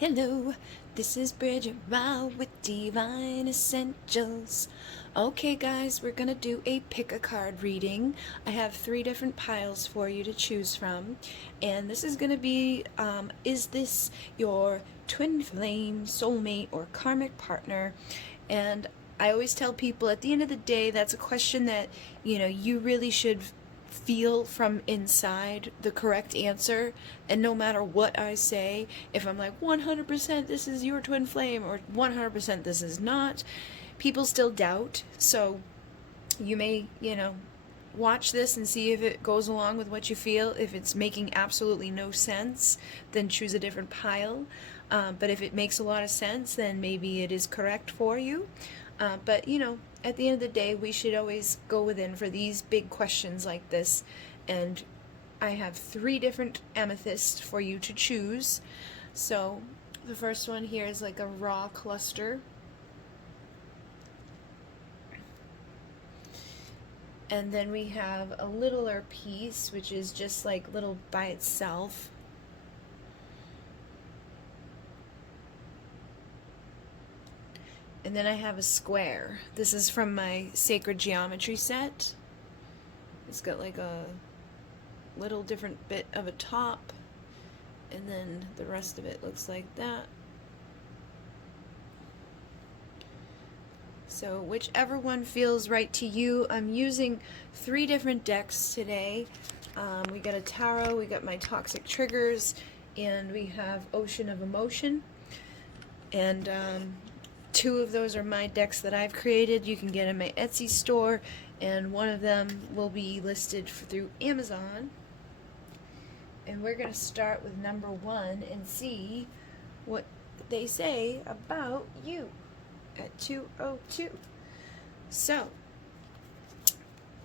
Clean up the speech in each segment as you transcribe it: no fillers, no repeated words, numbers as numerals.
Hello, this is Bridget Rao with Divine Essentials. Okay, guys, we're gonna do a pick a card reading. I have 3 different piles for you to choose from, and this is gonna be is this your twin flame, soulmate, or karmic partner? And I always tell people at the end of the day, that's a question that you really should feel from inside the correct answer. And no matter what I say, if I'm like 100% this is your twin flame or 100% this is not, people still doubt. So you may watch this and see if it goes along with what you feel. If it's making absolutely no sense, then choose a different pile. But if it makes a lot of sense, then maybe it is correct for you. But at the end of the day, we should always go within for these big questions like this. And I have 3 different amethysts for you to choose. So the first one here is like a raw cluster. And then we have a littler piece, which is just like little by itself. And then I have a square. This is from my Sacred Geometry set. It's got like a little different bit of a top, and then the rest of it looks like that. So whichever one feels right to you. I'm using 3 different decks today. We got a tarot, we got my toxic triggers, and we have Ocean of Emotion. And 2 of those are my decks that I've created. You can get in my Etsy store, and one of them will be listed through Amazon. And we're going to start with number 1 and see what they say about you at 202. So,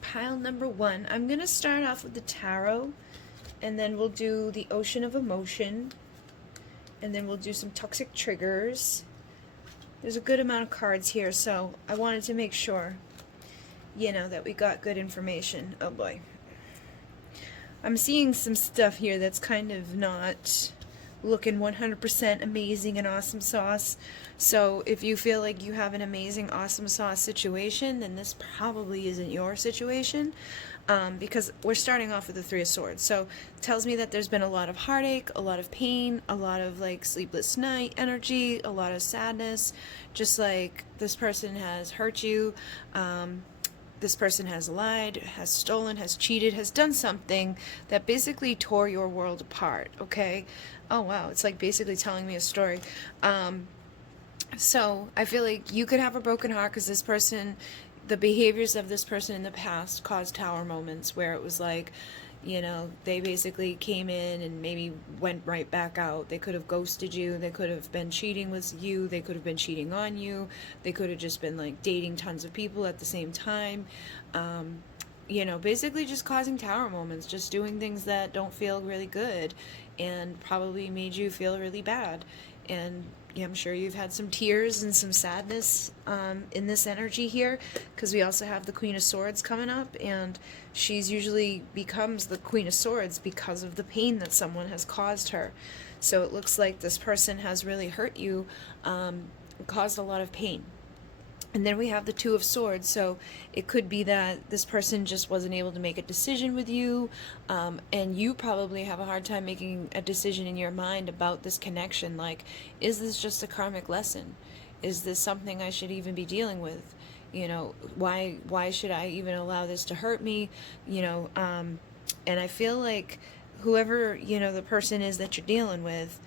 pile number 1. I'm going to start off with the tarot, and then we'll do the Ocean of Emotion, and then we'll do some toxic triggers. There's a good amount of cards here, so I wanted to make sure, that we got good information. Oh boy. I'm seeing some stuff here that's kind of not looking 100% amazing and awesome sauce. So if you feel like you have an amazing awesome sauce situation, then this probably isn't your situation. Because we're starting off with the 3 of Swords. So it tells me that there's been a lot of heartache, a lot of pain, a lot of like sleepless night energy, a lot of sadness, just like this person has hurt you, this person has lied, has stolen, has cheated, has done something that basically tore your world apart, okay? Oh wow, it's like basically telling me a story. So I feel like you could have a broken heart because this person, the behaviors of this person in the past caused tower moments where it was like, they basically came in and maybe went right back out. They could have ghosted you. They could have been cheating with you. They could have been cheating on you. They could have just been like dating tons of people at the same time. Basically just causing tower moments, just doing things that don't feel really good and probably made you feel really bad. And I'm sure you've had some tears and some sadness in this energy here, because we also have the Queen of Swords coming up, and she's usually becomes the Queen of Swords because of the pain that someone has caused her. So it looks like this person has really hurt you, caused a lot of pain. And then we have the 2 of Swords, so it could be that this person just wasn't able to make a decision with you, and you probably have a hard time making a decision in your mind about this connection. Like, is this just a karmic lesson? Is this something I should even be dealing with? Why should I even allow this to hurt me? And I feel like whoever, the person is that you're dealing with,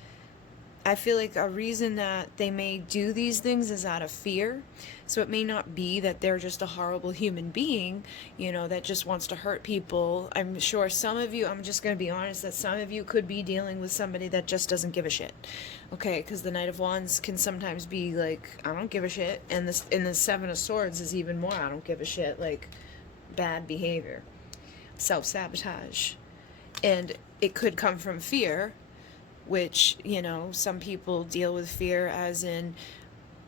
I feel like a reason that they may do these things is out of fear. So it may not be that they're just a horrible human being, that just wants to hurt people. I'm sure some of you, I'm just going to be honest, that some of you could be dealing with somebody that just doesn't give a shit. Okay, because the Knight of Wands can sometimes be like, I don't give a shit. And the 7 of Swords is even more, I don't give a shit, like bad behavior, self-sabotage. And it could come from fear, which, some people deal with fear as in,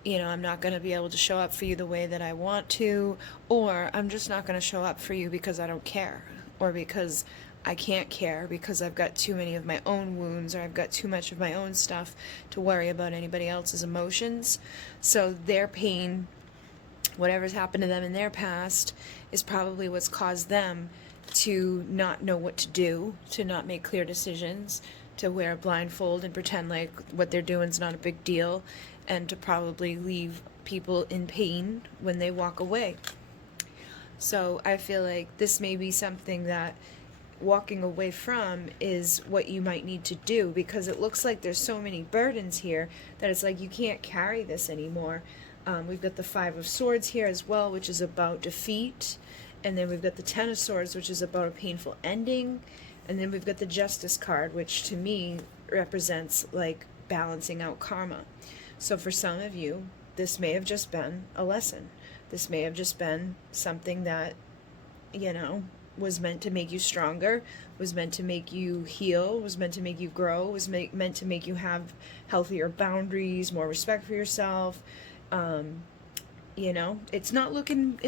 I'm not going to be able to show up for you the way that I want to, or I'm just not going to show up for you because I don't care, or because I can't care because I've got too many of my own wounds, or I've got too much of my own stuff to worry about anybody else's emotions. So their pain, whatever's happened to them in their past, is probably what's caused them to not know what to do, to not make clear decisions, to wear a blindfold and pretend like what they're doing is not a big deal, and to probably leave people in pain when they walk away. So I feel like this may be something that walking away from is what you might need to do, because it looks like there's so many burdens here that it's like you can't carry this anymore. We've got the Five of Swords here as well, which is about defeat, and then we've got the Ten of Swords, which is about a painful ending, and then we've got the Justice card, which to me represents like balancing out karma. So for some of you, this may have just been a lesson. This may have just been something that, you know, was meant to make you stronger, was meant to make you heal, was meant to make you grow, was meant to make you have healthier boundaries, more respect for yourself. You know, it's not looking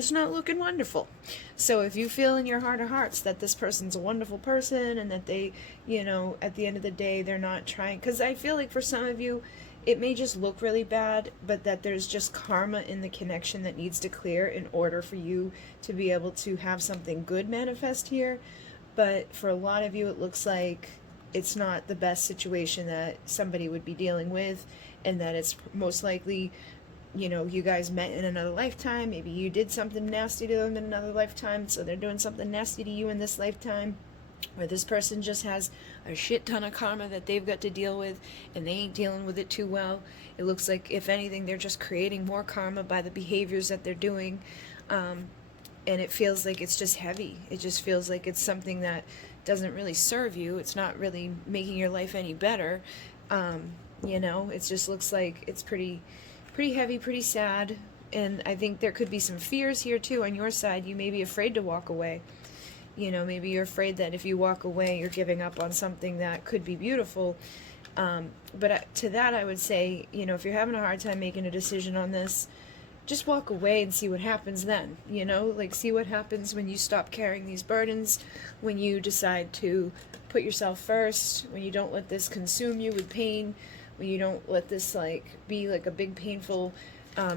wonderful. So if you feel in your heart of hearts that this person's a wonderful person, and that they, you know, at the end of the day, they're not trying, because I feel like for some of you, it may just look really bad, but that there's just karma in the connection that needs to clear in order for you to be able to have something good manifest here. But for a lot of you, it looks like it's not the best situation that somebody would be dealing with, and that it's most likely, you know, you guys met in another lifetime. Maybe you did something nasty to them in another lifetime, so they're doing something nasty to you in this lifetime. Or this person just has a shit ton of karma that they've got to deal with, and they ain't dealing with it too well. It looks like, if anything, they're just creating more karma by the behaviors that they're doing. And it feels like it's just heavy. It just feels like it's something that doesn't really serve you. It's not really making your life any better. You know, it just looks like it's pretty heavy, pretty sad. And I think there could be some fears here too on your side. You may be afraid to walk away. You know, maybe you're afraid that if you walk away, you're giving up on something that could be beautiful. But to that, I would say, you know, if you're having a hard time making a decision on this, just walk away and see what happens then. You know, like, see what happens when you stop carrying these burdens, when you decide to put yourself first, when you don't let this consume you with pain, when you don't let this, like, be like a big painful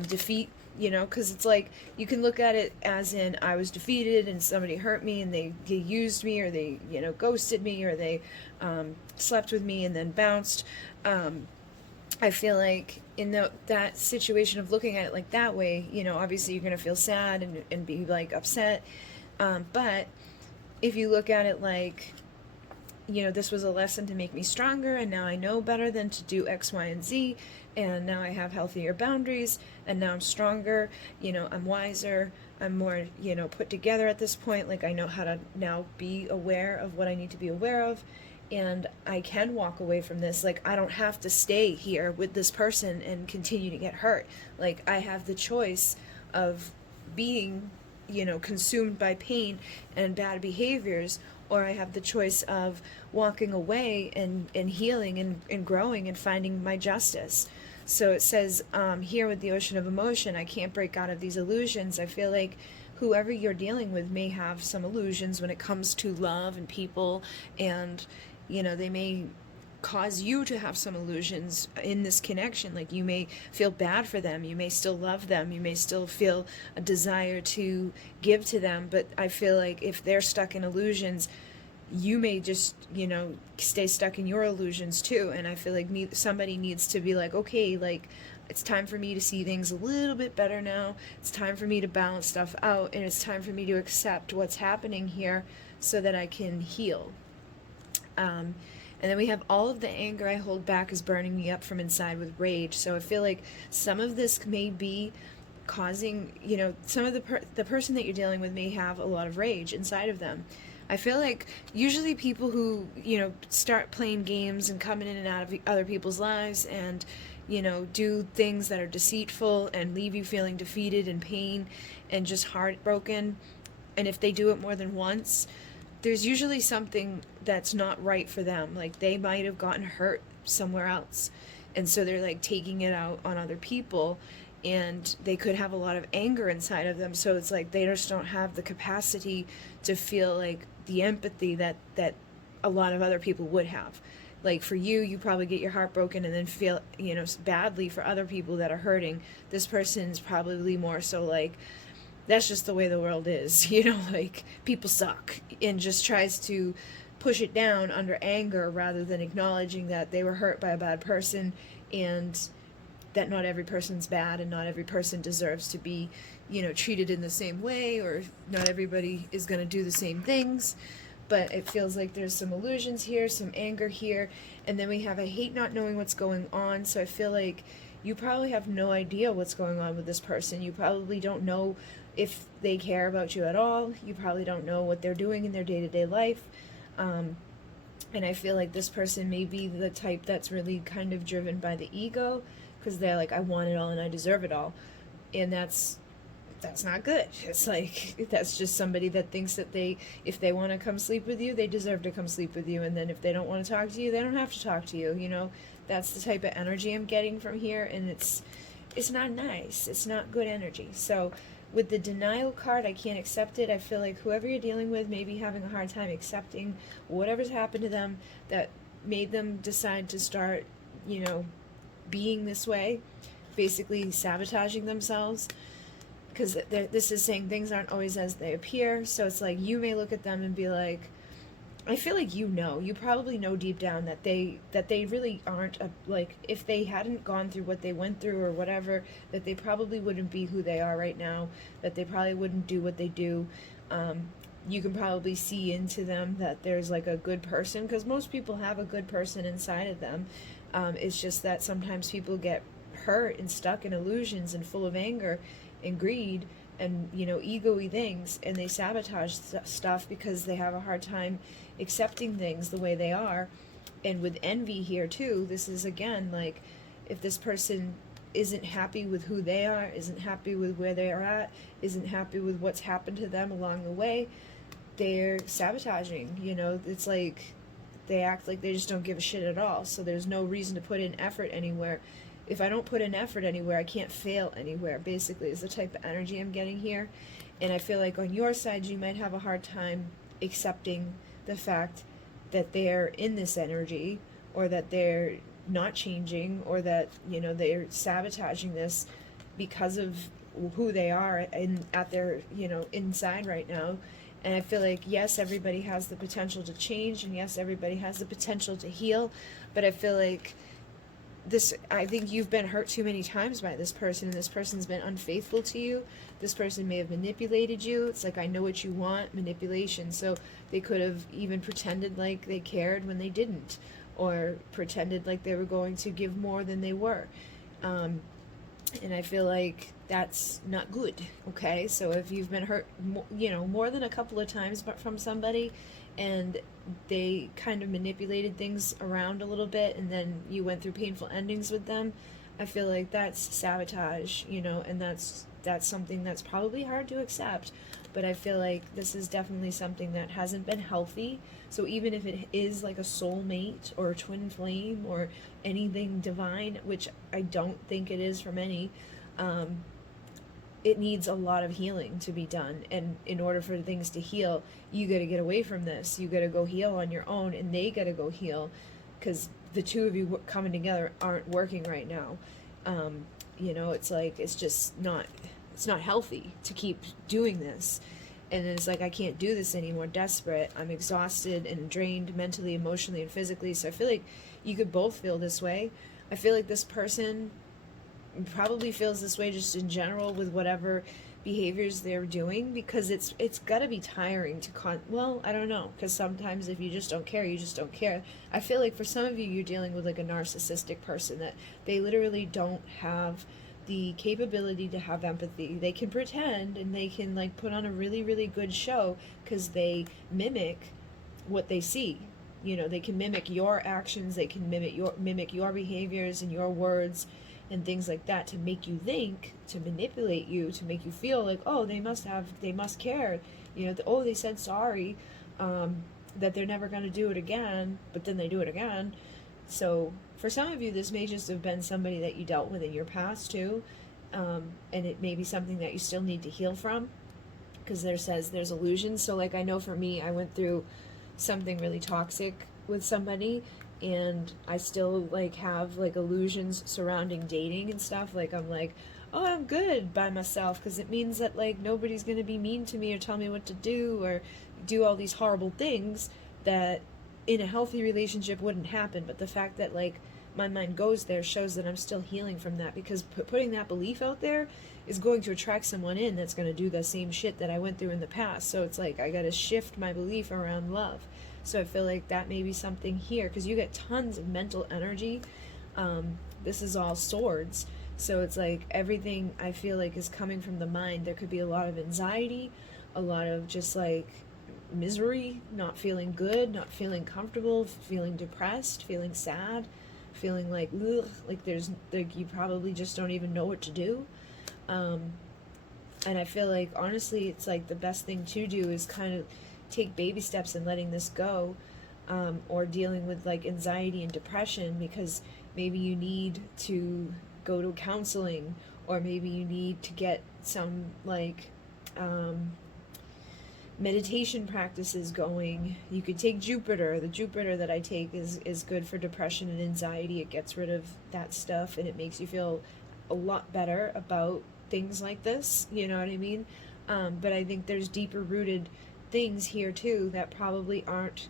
defeat. You know, because it's like, you can look at it as in, I was defeated and somebody hurt me and they used me, or they, you know, ghosted me, or they slept with me and then bounced. I feel like in that situation of looking at it like that way, you know, obviously you're going to feel sad and be like upset. But if you look at it like, you know, this was a lesson to make me stronger, and now I know better than to do X, Y, and Z, and now I have healthier boundaries, and now I'm stronger, you know, I'm wiser, I'm more, you know, put together at this point, like I know how to now be aware of what I need to be aware of, and I can walk away from this. Like, I don't have to stay here with this person and continue to get hurt. Like, I have the choice of being, you know, consumed by pain and bad behaviors, or I have the choice of walking away and healing and growing and finding my justice. So it says here with the Ocean of Emotion, I can't break out of these illusions. I feel like whoever you're dealing with may have some illusions when it comes to love and people, and, you know, they may cause you to have some illusions in this connection. Like, you may feel bad for them, you may still love them, you may still feel a desire to give to them, but I feel like if they're stuck in illusions, you may just, you know, stay stuck in your illusions too. And I feel like somebody needs to be like, okay, like, it's time for me to see things a little bit better now. It's time for me to balance stuff out, and it's time for me to accept what's happening here so that I can heal. And then we have all of the anger I hold back is burning me up from inside with rage. So I feel like some of this may be causing, you know, some of the person that you're dealing with may have a lot of rage inside of them. I feel like usually people who, you know, start playing games and coming in and out of other people's lives and, you know, do things that are deceitful and leave you feeling defeated and pain and just heartbroken, and if they do it more than once, there's usually something that's not right for them. Like, they might have gotten hurt somewhere else, and so they're like taking it out on other people. and they could have a lot of anger inside of them. So it's like they just don't have the capacity to feel like the empathy that a lot of other people would have. Like for you, you probably get your heart broken and then feel, badly for other people that are hurting. This person's probably more so like, that's just the way the world is, like people suck, and just tries to push it down under anger rather than acknowledging that they were hurt by a bad person, and that not every person's bad and not every person deserves to be, treated in the same way, or not everybody is going to do the same things. But it feels like there's some illusions here, some anger here, and then we have I hate not knowing what's going on. So I feel like you probably have no idea what's going on with this person. You probably don't know if they care about you at all. You probably don't know what they're doing in their day-to-day life. And I feel like this person may be the type that's really kind of driven by the ego, because they're like, I want it all and I deserve it all. And that's not good. It's like, that's just somebody that thinks that if they want to come sleep with you, they deserve to come sleep with you. And then if they don't want to talk to you, they don't have to talk to you. That's the type of energy I'm getting from here. And it's not nice. It's not good energy. So with the denial card, I can't accept it. I feel like whoever you're dealing with may be having a hard time accepting whatever's happened to them that made them decide to start, being this way, basically sabotaging themselves. Because this is saying things aren't always as they appear. So it's like you may look at them and be like, I feel like you probably know deep down that they really aren't like, if they hadn't gone through what they went through or whatever, that they probably wouldn't be who they are right now, that they probably wouldn't do what they do. You can probably see into them that there's like a good person, because most people have a good person inside of them. It's just that sometimes people get hurt and stuck in illusions and full of anger and greed and ego-y things, and they sabotage stuff because they have a hard time accepting things the way they are. And with envy here too, this is again like, if this person isn't happy with who they are, isn't happy with where they are at, isn't happy with what's happened to them along the way, they're sabotaging. It's like they act like they just don't give a shit at all, so there's no reason to put in effort anywhere. If I don't put in effort anywhere, I can't fail anywhere, basically, is the type of energy I'm getting here. And I feel like on your side, you might have a hard time accepting the fact that they're in this energy, or that they're not changing, or that, they're sabotaging this because of who they are at their, inside right now. And I feel like, yes, everybody has the potential to change, and yes, everybody has the potential to heal, but I feel like I think you've been hurt too many times by this person, and this person's been unfaithful to you. This person may have manipulated you. It's like, I know what you want, manipulation. So they could have even pretended like they cared when they didn't, or pretended like they were going to give more than they were. And I feel like that's not good, okay? So if you've been hurt, more than a couple of times from somebody, and they kind of manipulated things around a little bit, and then you went through painful endings with them, I feel like that's sabotage, and that's something that's probably hard to accept. But I feel like this is definitely something that hasn't been healthy. So even if it is like a soulmate or a twin flame or anything divine, which I don't think it is for many, it needs a lot of healing to be done. And in order for things to heal, you got to get away from this. You got to go heal on your own, and they got to go heal, because the two of you coming together aren't working right now. It's like, it's just not, it's not healthy to keep doing this. And it's like, I can't do this anymore, desperate. I'm exhausted and drained mentally, emotionally, and physically. So I feel like you could both feel this way. I feel like this person probably feels this way just in general with whatever behaviors they're doing, because it's got to be tiring to well, I don't know, because sometimes if you just don't care, you just don't care. I feel like for some of you, you're dealing with like a narcissistic person, that they literally don't have the capability to have empathy. They can pretend, and they can like put on a really, really good show, because they mimic what they see. They can mimic your actions, they can mimic your behaviors and your words and things like that, to make you think, to manipulate you, to make you feel like, oh, they must care, oh, they said sorry, that they're never going to do it again, but then they do it again. So for some of you, this may just have been somebody that you dealt with in your past too, and it may be something that you still need to heal from, because there's illusions. So like, I know for me, I went through something really toxic with somebody, and I still like have like illusions surrounding dating and stuff. Like, I'm like, oh, I'm good by myself, because it means that like nobody's gonna be mean to me or tell me what to do or do all these horrible things that in a healthy relationship wouldn't happen. But the fact that like my mind goes there shows that I'm still healing from that, because putting that belief out there is going to attract someone in that's going to do the same shit that I went through in the past. So it's like, I got to shift my belief around love. So I feel like that may be something here, because you get tons of mental energy. This is all swords. So it's like everything I feel like is coming from the mind. There could be a lot of anxiety, a lot of just like misery, not feeling good, not feeling comfortable, feeling depressed, feeling sad, feeling like, ugh, like there's like you probably just don't even know what to do. And I feel like honestly, it's like the best thing to do is kind of take baby steps in letting this go, or dealing with like anxiety and depression, because maybe you need to go to counseling, or maybe you need to get some like meditation practices going. You could take Jupiter. The Jupiter that I take is good for depression and anxiety. It gets rid of that stuff, and it makes you feel a lot better about things like this, you know what I mean? But I think there's deeper rooted things here too that probably aren't,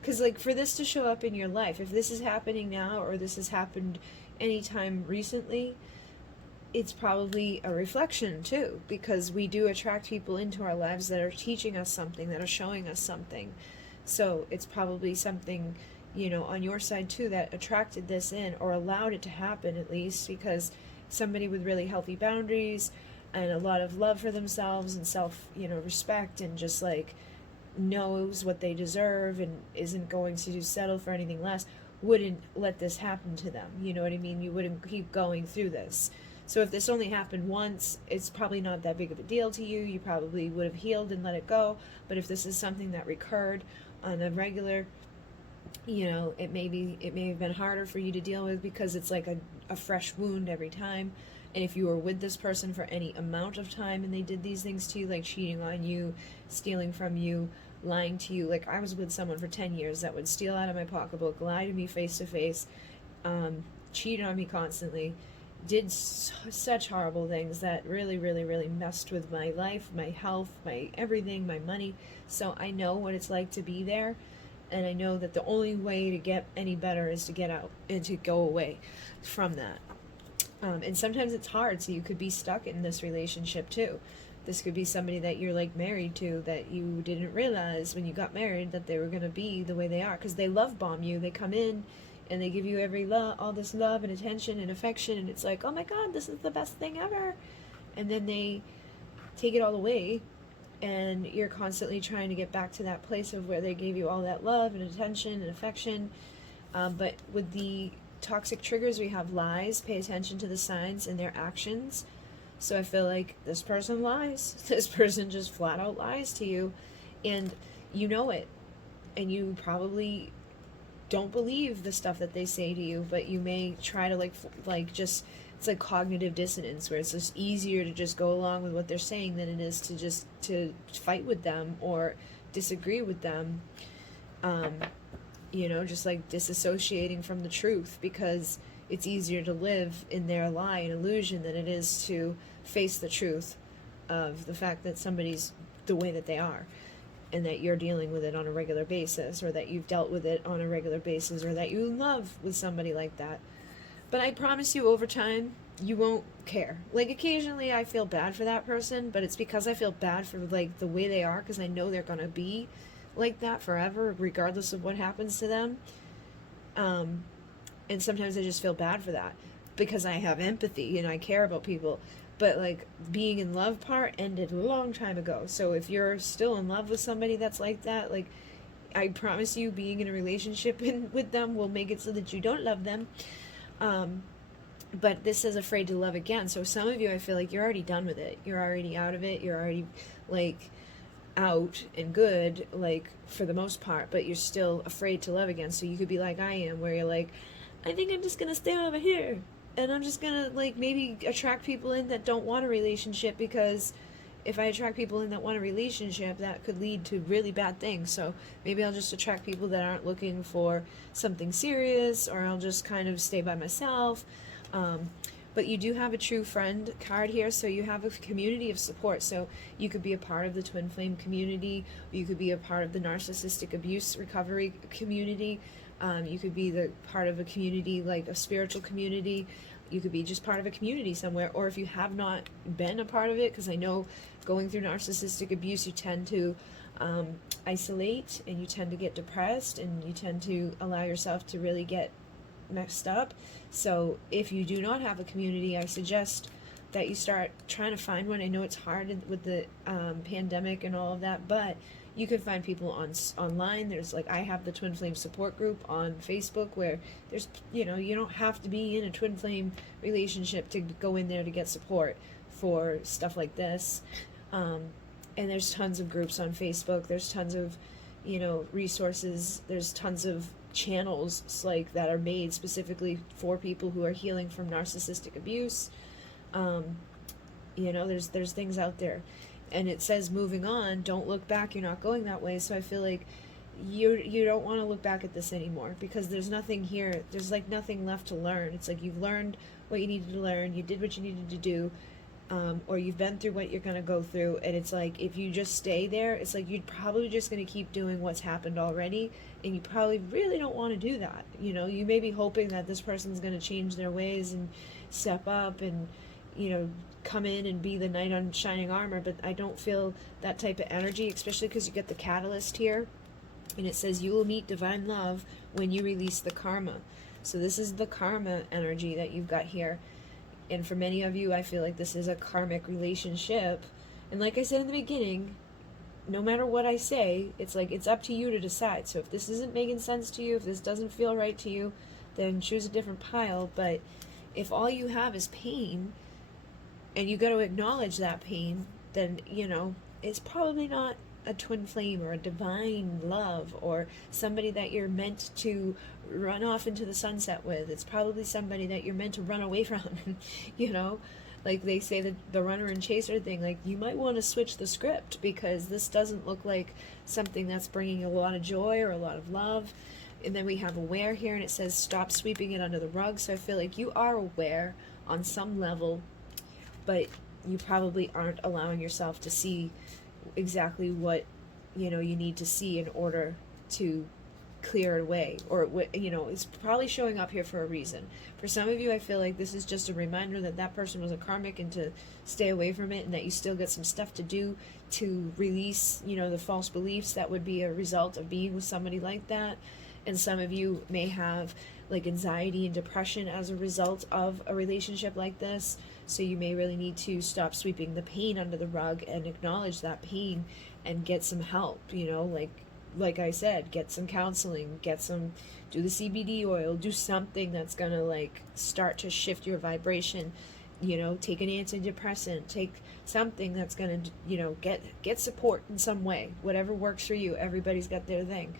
because like for this to show up in your life, if this is happening now or this has happened anytime recently, it's probably a reflection too, because we do attract people into our lives that are teaching us something, that are showing us something. So it's probably something, you know, on your side too that attracted this in, or allowed it to happen at least, because somebody with really healthy boundaries and a lot of love for themselves and self, you know, respect, and just like knows what they deserve and isn't going to settle for anything less, wouldn't let this happen to them. You know what I mean? You wouldn't keep going through this. So if this only happened once, it's probably not that big of a deal to you. You probably would have healed and let it go. But if this is something that recurred on a regular, you know, it may have been harder for you to deal with, because it's like a fresh wound every time. And if you were with this person for any amount of time and they did these things to you, like cheating on you, stealing from you, lying to you, like I was with someone for 10 years that would steal out of my pocketbook, lie to me face to face, cheat on me constantly, did such horrible things that really, really, really messed with my life, my health, my everything, my money. So I know what it's like to be there, and I know that the only way to get any better is to get out and to go away from that. And sometimes it's hard, so you could be stuck in this relationship too. This could be somebody that you're like married to, that you didn't realize when you got married that they were going to be the way they are, because they love bomb you. They come in and they give you all this love and attention and affection, and it's like, oh my god, this is the best thing ever. And then they take it all away, and you're constantly trying to get back to that place of where they gave you all that love and attention and affection. But with the toxic triggers, we have lies. Pay attention to the signs and their actions. So I feel like this person lies. This person just flat out lies to you, and you know it, and you probably don't believe the stuff that they say to you, but you may try to like just, it's like cognitive dissonance, where it's just easier to just go along with what they're saying than it is to just to fight with them or disagree with them. You know, just like disassociating from the truth, because it's easier to live in their lie and illusion than it is to face the truth of the fact that somebody's the way that they are, and that you're dealing with it on a regular basis, or that you've dealt with it on a regular basis, or that you love with somebody like that. But I promise you, over time, you won't care. Like, occasionally I feel bad for that person, but it's because I feel bad for like the way they are, because I know they're gonna be like that forever, regardless of what happens to them. And sometimes I just feel bad for that, because I have empathy and I care about people. But like, being in love part ended a long time ago. So if you're still in love with somebody that's like that, like, I promise you, being in a relationship with them will make it so that you don't love them. But this is afraid to love again. So some of you, I feel like you're already done with it. You're already out of it. You're already like out and good, like, for the most part, but you're still afraid to love again. So you could be like I am, where you're like, I think I'm just gonna stay over here, and I'm just gonna like maybe attract people in that don't want a relationship, because if I attract people in that want a relationship, that could lead to really bad things. So maybe I'll just attract people that aren't looking for something serious, or I'll just kind of stay by myself. But you do have a true friend card here, so you have a community of support. So you could be a part of the twin flame community, or you could be a part of the narcissistic abuse recovery community. You could be the part of a community, like a spiritual community. You could be just part of a community somewhere. Or if you have not been a part of it, because I know going through narcissistic abuse, you tend to isolate, and you tend to get depressed, and you tend to allow yourself to really get messed up. So if you do not have a community, I suggest that you start trying to find one. I know it's hard with the pandemic and all of that, but you can find people online. There's like, I have the Twin Flame support group on Facebook, where there's, you know, you don't have to be in a twin flame relationship to go in there to get support for stuff like this. And there's tons of groups on Facebook. There's tons of, you know, resources. There's tons of channels like that are made specifically for people who are healing from narcissistic abuse. You know, there's things out there. And it says, moving on, don't look back, you're not going that way. So I feel like you don't want to look back at this anymore, because there's nothing here. There's like nothing left to learn. It's like you've learned what you needed to learn, you did what you needed to do, or you've been through what you're going to go through. And it's like, if you just stay there, it's like you're probably just going to keep doing what's happened already, and you probably really don't want to do that. You know, you may be hoping that this person's going to change their ways and step up and, you know, come in and be the knight on shining armor, but I don't feel that type of energy, especially because you get the catalyst here, and it says you will meet divine love when you release the karma. So this is the karma energy that you've got here, and for many of you, I feel like this is a karmic relationship. And like I said in the beginning, no matter what I say, it's like, it's up to you to decide. So if this isn't making sense to you, if this doesn't feel right to you, then choose a different pile. But if all you have is pain, and you got to acknowledge that pain, then, you know, it's probably not a twin flame or a divine love or somebody that you're meant to run off into the sunset with. It's probably somebody that you're meant to run away from, you know? Like they say, that the runner and chaser thing, like you might want to switch the script, because this doesn't look like something that's bringing a lot of joy or a lot of love. And then we have aware here, and it says stop sweeping it under the rug. So I feel like you are aware on some level, but you probably aren't allowing yourself to see exactly what, you know, you need to see in order to clear it away. Or, you know, it's probably showing up here for a reason. For some of you, I feel like this is just a reminder that that person was a karmic, and to stay away from it, and that you still got some stuff to do to release, you know, the false beliefs that would be a result of being with somebody like that. And some of you may have like anxiety and depression as a result of a relationship like this. So you may really need to stop sweeping the pain under the rug and acknowledge that pain and get some help, you know, like I said, get some counseling, do the CBD oil, do something that's gonna like start to shift your vibration, you know, take an antidepressant, take something that's gonna, you know, get support in some way, whatever works for you. Everybody's got their thing.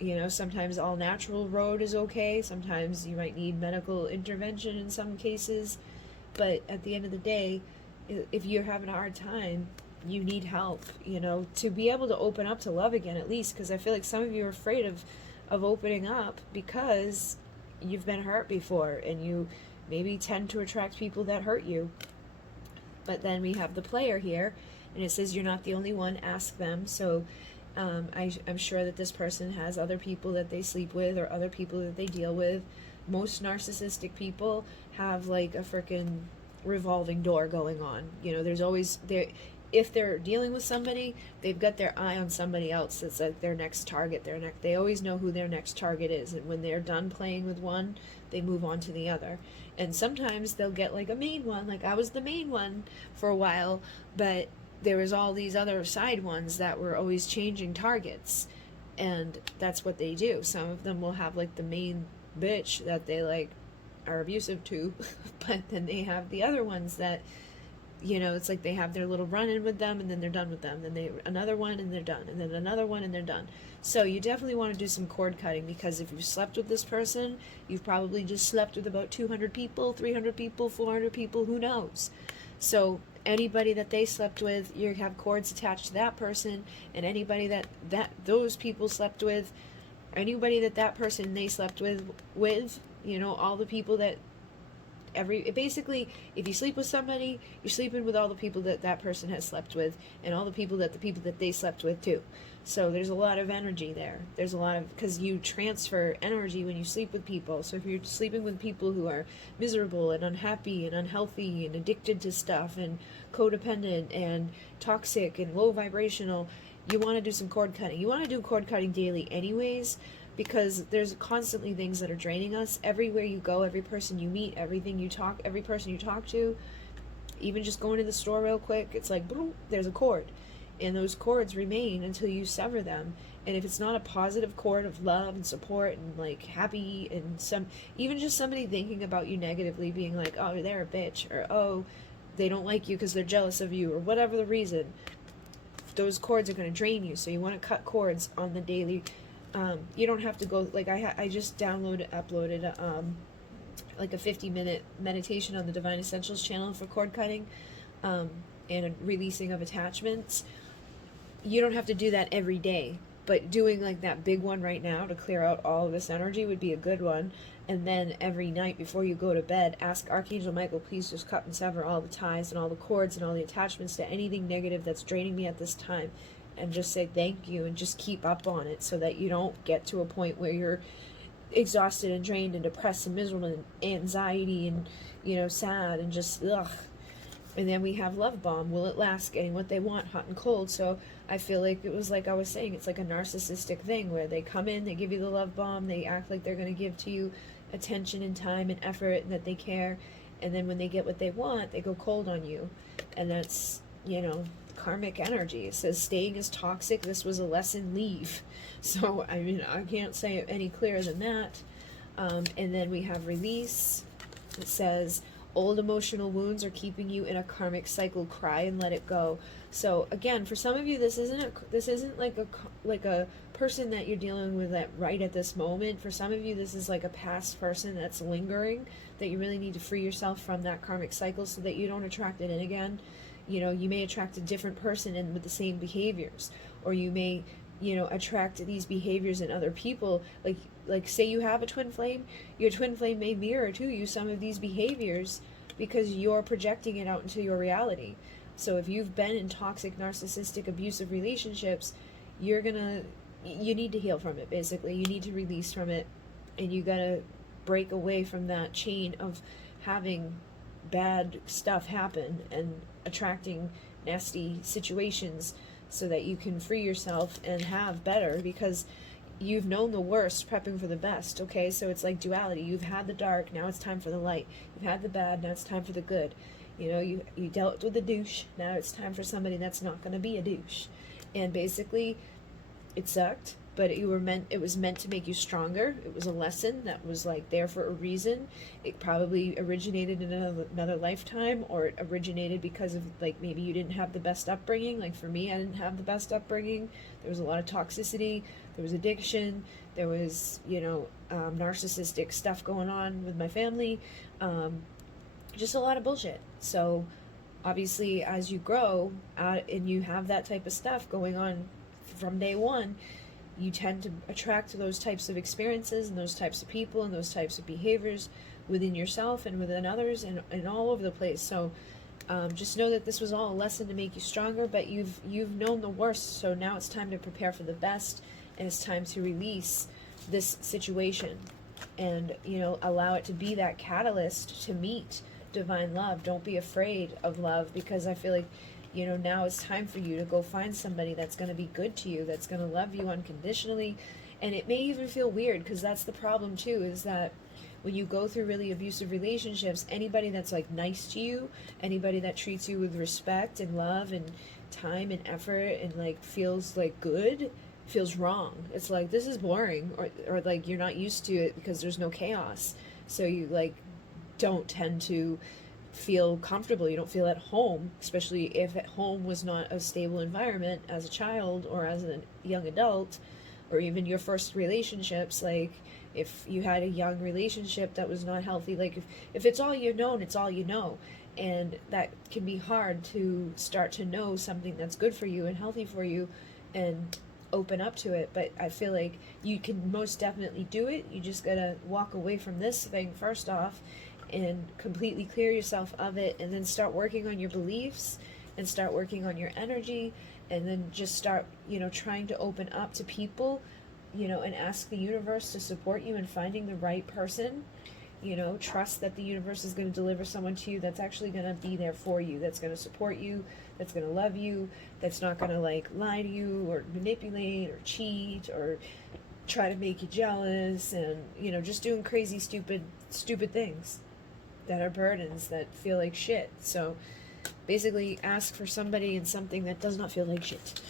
You know, sometimes all natural road is okay. Sometimes you might need medical intervention in some cases. But at the end of the day, if you're having a hard time, you need help, you know, to be able to open up to love again, at least. Because I feel like some of you are afraid of opening up because you've been hurt before, and you maybe tend to attract people that hurt you. But then we have the player here, and it says you're not the only one, ask them. So I'm sure that this person has other people that they sleep with, or other people that they deal with. Most narcissistic people have like a freaking revolving door going on. You know, there's always if they're dealing with somebody, they've got their eye on somebody else that's like their next target. They always know who their next target is, and when they're done playing with one, they move on to the other. And sometimes they'll get like a main one, like I was the main one for a while, but there was all these other side ones that were always changing targets, and that's what they do. Some of them will have like the main bitch that they like are abusive to, but then they have the other ones that, you know, it's like they have their little run-in with them, and then they're done with them. Then they another one, and they're done. And then another one, and they're done. So you definitely want to do some cord cutting, because if you've slept with this person, you've probably just slept with about 200 people, 300 people, 400 people, who knows? So anybody that they slept with, you have cords attached to that person, and anybody that those people slept with, anybody that person they slept with, you know, all the people that basically, if you sleep with somebody, you're sleeping with all the people that person has slept with, and all the people that they slept with too. So there's a lot of energy there. There's a lot of, because you transfer energy when you sleep with people. So if you're sleeping with people who are miserable and unhappy and unhealthy and addicted to stuff and codependent and toxic and low vibrational, you want to do some cord cutting. You want to do cord cutting daily anyways, because there's constantly things that are draining us. Everywhere you go, every person you meet, every person you talk to, even just going to the store real quick, it's like, boom, there's a cord. And those cords remain until you sever them. And if it's not a positive cord of love and support and like happy, and even just somebody thinking about you negatively, being like, oh, they're a bitch, or oh, they don't like you because they're jealous of you, or whatever the reason, those cords are going to drain you. So you want to cut cords on the daily. You don't have to go, like I just uploaded like a 50-minute meditation on the Divine Essentials channel for cord cutting and a releasing of attachments. You don't have to do that every day, but doing like that big one right now to clear out all of this energy would be a good one. And then every night before you go to bed, ask Archangel Michael, please just cut and sever all the ties and all the cords and all the attachments to anything negative that's draining me at this time. And just say thank you, and just keep up on it, so that you don't get to a point where you're exhausted and drained and depressed and miserable and anxiety and, you know, sad and just ugh. And then we have Love Bomb. Will it last? Getting what they want, hot and cold. So I feel like it was like I was saying, it's like a narcissistic thing where they come in, they give you the love bomb, they act like they're going to give to you attention and time and effort and that they care. And then when they get what they want, they go cold on you. And that's, you know, karmic energy. It says staying is toxic. This was a lesson, leave. So, I mean, I can't say it any clearer than that. And then we have release. It says old emotional wounds are keeping you in a karmic cycle. Cry and let it go. So again, for some of you, this isn't like a person that you're dealing with that right at this moment. For some of you, this is like a past person that's lingering, that you really need to free yourself from that karmic cycle so that you don't attract it in again. You know, you may attract a different person in with the same behaviors, or you may, you know, attract these behaviors in other people. Like say you have a twin flame, your twin flame may mirror to you some of these behaviors because you're projecting it out into your reality. So if you've been in toxic, narcissistic, abusive relationships, you need to heal from it, basically. You need to release from it, and you gotta break away from that chain of having bad stuff happen and attracting nasty situations so that you can free yourself and have better, because you've known the worst, prepping for the best. Okay, so it's like duality. You've had the dark, now it's time for the light. You've had the bad, now it's time for the good. You know, you dealt with a douche, now it's time for somebody that's not going to be a douche. And basically, it sucked, but it was meant to make you stronger. It was a lesson that was like there for a reason. It probably originated in another lifetime, or it originated because of like maybe you didn't have the best upbringing. Like for me, I didn't have the best upbringing. There was a lot of toxicity, there was addiction, there was, you know, narcissistic stuff going on with my family, just a lot of bullshit. So obviously as you grow and you have that type of stuff going on from day one, you tend to attract those types of experiences and those types of people and those types of behaviors within yourself and within others and all over the place. So just know that this was all a lesson to make you stronger, but you've known the worst, so now it's time to prepare for the best, and it's time to release this situation and, you know, allow it to be that catalyst to meet divine love. Don't be afraid of love, because I feel like, you know, now it's time for you to go find somebody that's going to be good to you, that's going to love you unconditionally. And it may even feel weird, because that's the problem too, is that when you go through really abusive relationships, anybody that's like nice to you, anybody that treats you with respect and love and time and effort and like feels like good, feels wrong. It's like, this is boring, or like you're not used to it because there's no chaos. So you like don't tend to feel comfortable, you don't feel at home, especially if at home was not a stable environment as a child or as a young adult, or even your first relationships. Like if you had a young relationship that was not healthy, like if it's all you know, it's all you know, and that can be hard to start to know something that's good for you and healthy for you and open up to it. But I feel like you can most definitely do it. You just gotta walk away from this thing first off and completely clear yourself of it, and then start working on your beliefs and start working on your energy, and then just start, trying to open up to people, and ask the universe to support you in finding the right person. Trust that the universe is going to deliver someone to you that's actually going to be there for you, that's going to support you, that's going to love you, that's not going to like lie to you or manipulate or cheat or try to make you jealous, and just doing crazy stupid things that are burdens that feel like shit. So basically ask for somebody and something that does not feel like shit.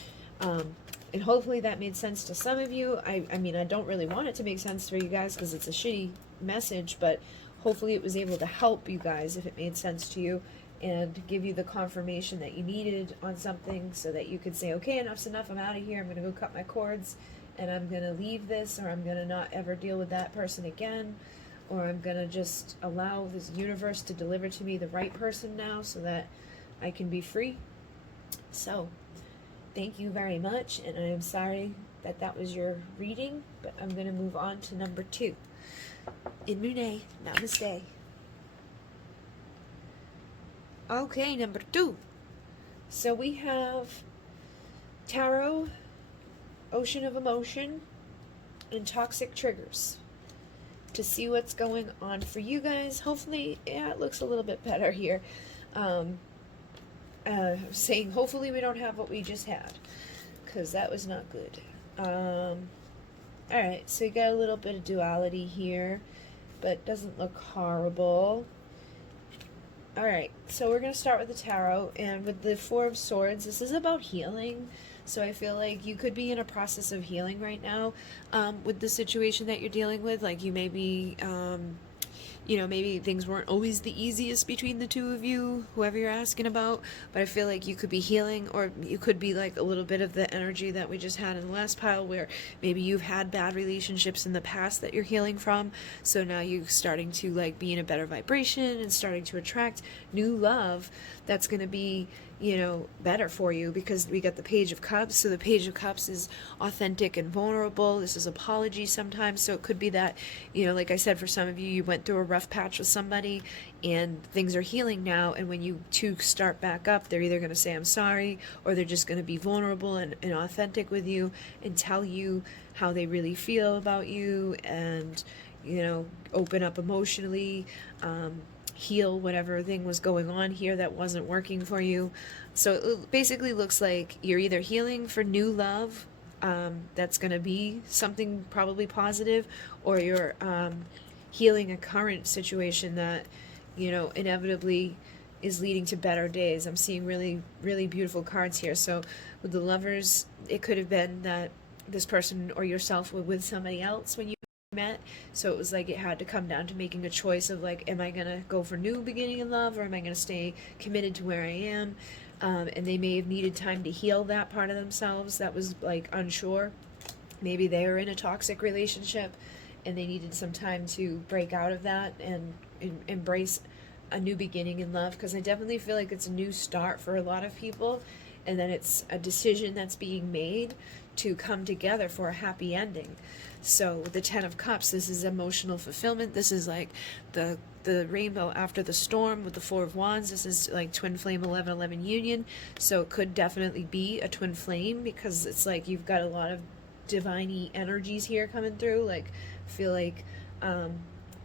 And hopefully that made sense to some of you. I mean, I don't really want it to make sense for you guys because it's a shitty message, but hopefully it was able to help you guys if it made sense to you and give you the confirmation that you needed on something, so that you could say, okay, enough's enough, I'm out of here, I'm going to go cut my cords, and I'm going to leave this, or I'm going to not ever deal with that person again, or I'm going to just allow this universe to deliver to me the right person now so that I can be free. So thank you very much, and I am sorry that that was your reading, but I'm going to move on to number 2. In MUNAY, namaste. Okay, number 2. So we have Tarot, Ocean of Emotion, and Toxic Triggers. To see what's going on for you guys. Hopefully, yeah, it looks a little bit better here. Saying hopefully we don't have what we just had, because that was not good. Alright, so you got a little bit of duality here, but doesn't look horrible. Alright, so we're going to start with the tarot, and with the Four of Swords, this is about healing. So I feel like you could be in a process of healing right now with the situation that you're dealing with. Like you may be, maybe things weren't always the easiest between the two of you, whoever you're asking about, but I feel like you could be healing, or you could be like a little bit of the energy that we just had in the last pile, where maybe you've had bad relationships in the past that you're healing from, so now you're starting to like be in a better vibration and starting to attract new love that's going to be, better for you, because we got the Page of Cups. So the Page of Cups is authentic and vulnerable. This is apology sometimes. So it could be that, like I said, for some of you, you went through a rough patch with somebody and things are healing now. And when you two start back up, they're either going to say, I'm sorry, or they're just going to be vulnerable and authentic with you and tell you how they really feel about you, and, open up emotionally, heal whatever thing was going on here that wasn't working for you. So it basically looks like you're either healing for new love, that's going to be something probably positive, or you're healing a current situation that, inevitably is leading to better days. I'm seeing really, really beautiful cards here. So with the Lovers, it could have been that this person or yourself were with somebody else when you met, so it was like it had to come down to making a choice of like, am I gonna go for new beginning in love, or am I gonna stay committed to where I am? And they may have needed time to heal that part of themselves that was like unsure. Maybe they were in a toxic relationship and they needed some time to break out of that and embrace a new beginning in love, because I definitely feel like it's a new start for a lot of people, and then it's a decision that's being made to come together for a happy ending. So with the Ten of Cups, this is emotional fulfillment. This is like the rainbow after the storm. With the Four of Wands, this is like twin flame 11-11 union. So it could definitely be a twin flame, because it's like you've got a lot of divine-y energies here coming through. Like I feel like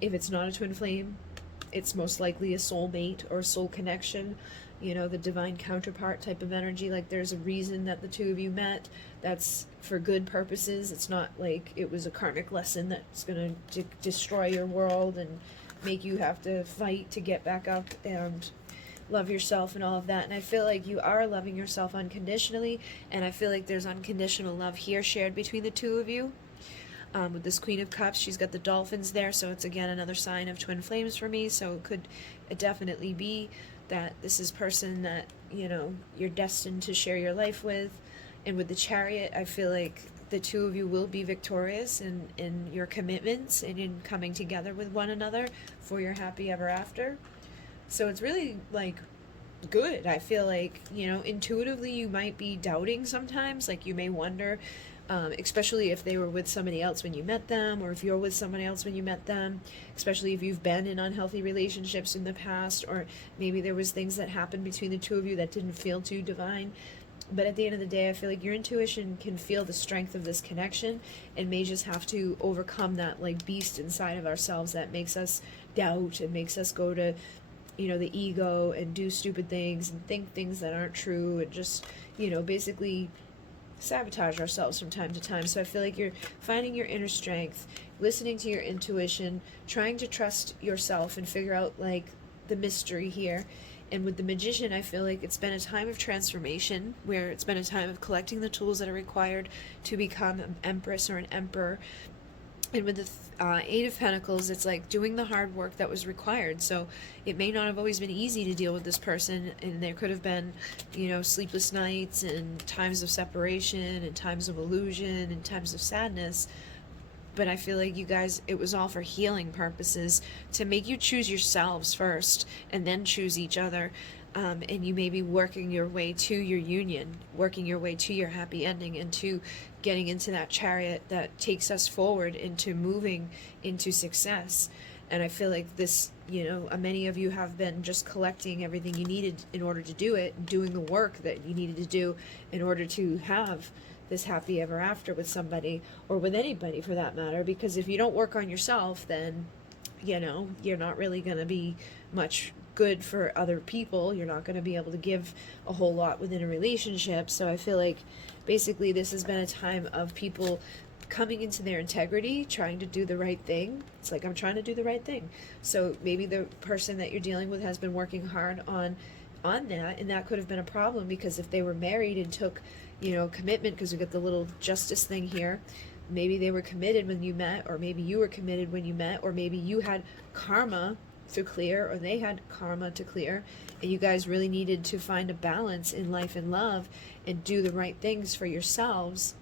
if it's not a twin flame, it's most likely a soulmate or soul connection, the divine counterpart type of energy. Like there's a reason that the two of you met, that's for good purposes. It's not like it was a karmic lesson that's going to destroy your world and make you have to fight to get back up and love yourself and all of that. And I feel like you are loving yourself unconditionally, and I feel like there's unconditional love here shared between the two of you. With this Queen of Cups, she's got the dolphins there, so it's again another sign of twin flames for me. So it could definitely be that this is person that, you know, you're destined to share your life with. And with the Chariot, I feel like the two of you will be victorious in your commitments and in coming together with one another for your happy ever after. So it's really like good. I feel like, you know, intuitively you might be doubting sometimes, like you may wonder, especially if they were with somebody else when you met them, or if you're with somebody else when you met them, especially if you've been in unhealthy relationships in the past, or maybe there was things that happened between the two of you that didn't feel too divine. But at the end of the day, I feel like your intuition can feel the strength of this connection and may just have to overcome that like beast inside of ourselves that makes us doubt and makes us go to, you know, the ego and do stupid things and think things that aren't true and just, you know, basically sabotage ourselves from time to time. So I feel like you're finding your inner strength, listening to your intuition, trying to trust yourself and figure out like the mystery here. And with the Magician, I feel like it's been a time of transformation, where it's been a time of collecting the tools that are required to become an empress or an emperor. And with the Eight of Pentacles, it's like doing the hard work that was required. So it may not have always been easy to deal with this person, and there could have been, you know, sleepless nights and times of separation and times of illusion and times of sadness. But I feel like you guys, it was all for healing purposes, to make you choose yourselves first and then choose each other. And you may be working your way to your union, working your way to your happy ending, and to getting into that chariot that takes us forward into moving into success. And I feel like this, you know, many of you have been just collecting everything you needed in order to do it, doing the work that you needed to do in order to have this happy ever after with somebody, or with anybody for that matter. Because if you don't work on yourself, then, you know, you're not really going to be much good for other people. You're not going to be able to give a whole lot within a relationship. So I feel like basically this has been a time of people coming into their integrity, trying to do the right thing. It's like, I'm trying to do the right thing. So maybe the person that you're dealing with has been working hard on that, and that could have been a problem, because if they were married and took, you know, commitment, because we got the little justice thing here, maybe they were committed when you met, or maybe you were committed when you met, or maybe you had karma to clear, or they had karma to clear, and you guys really needed to find a balance in life and love and do the right things for yourselves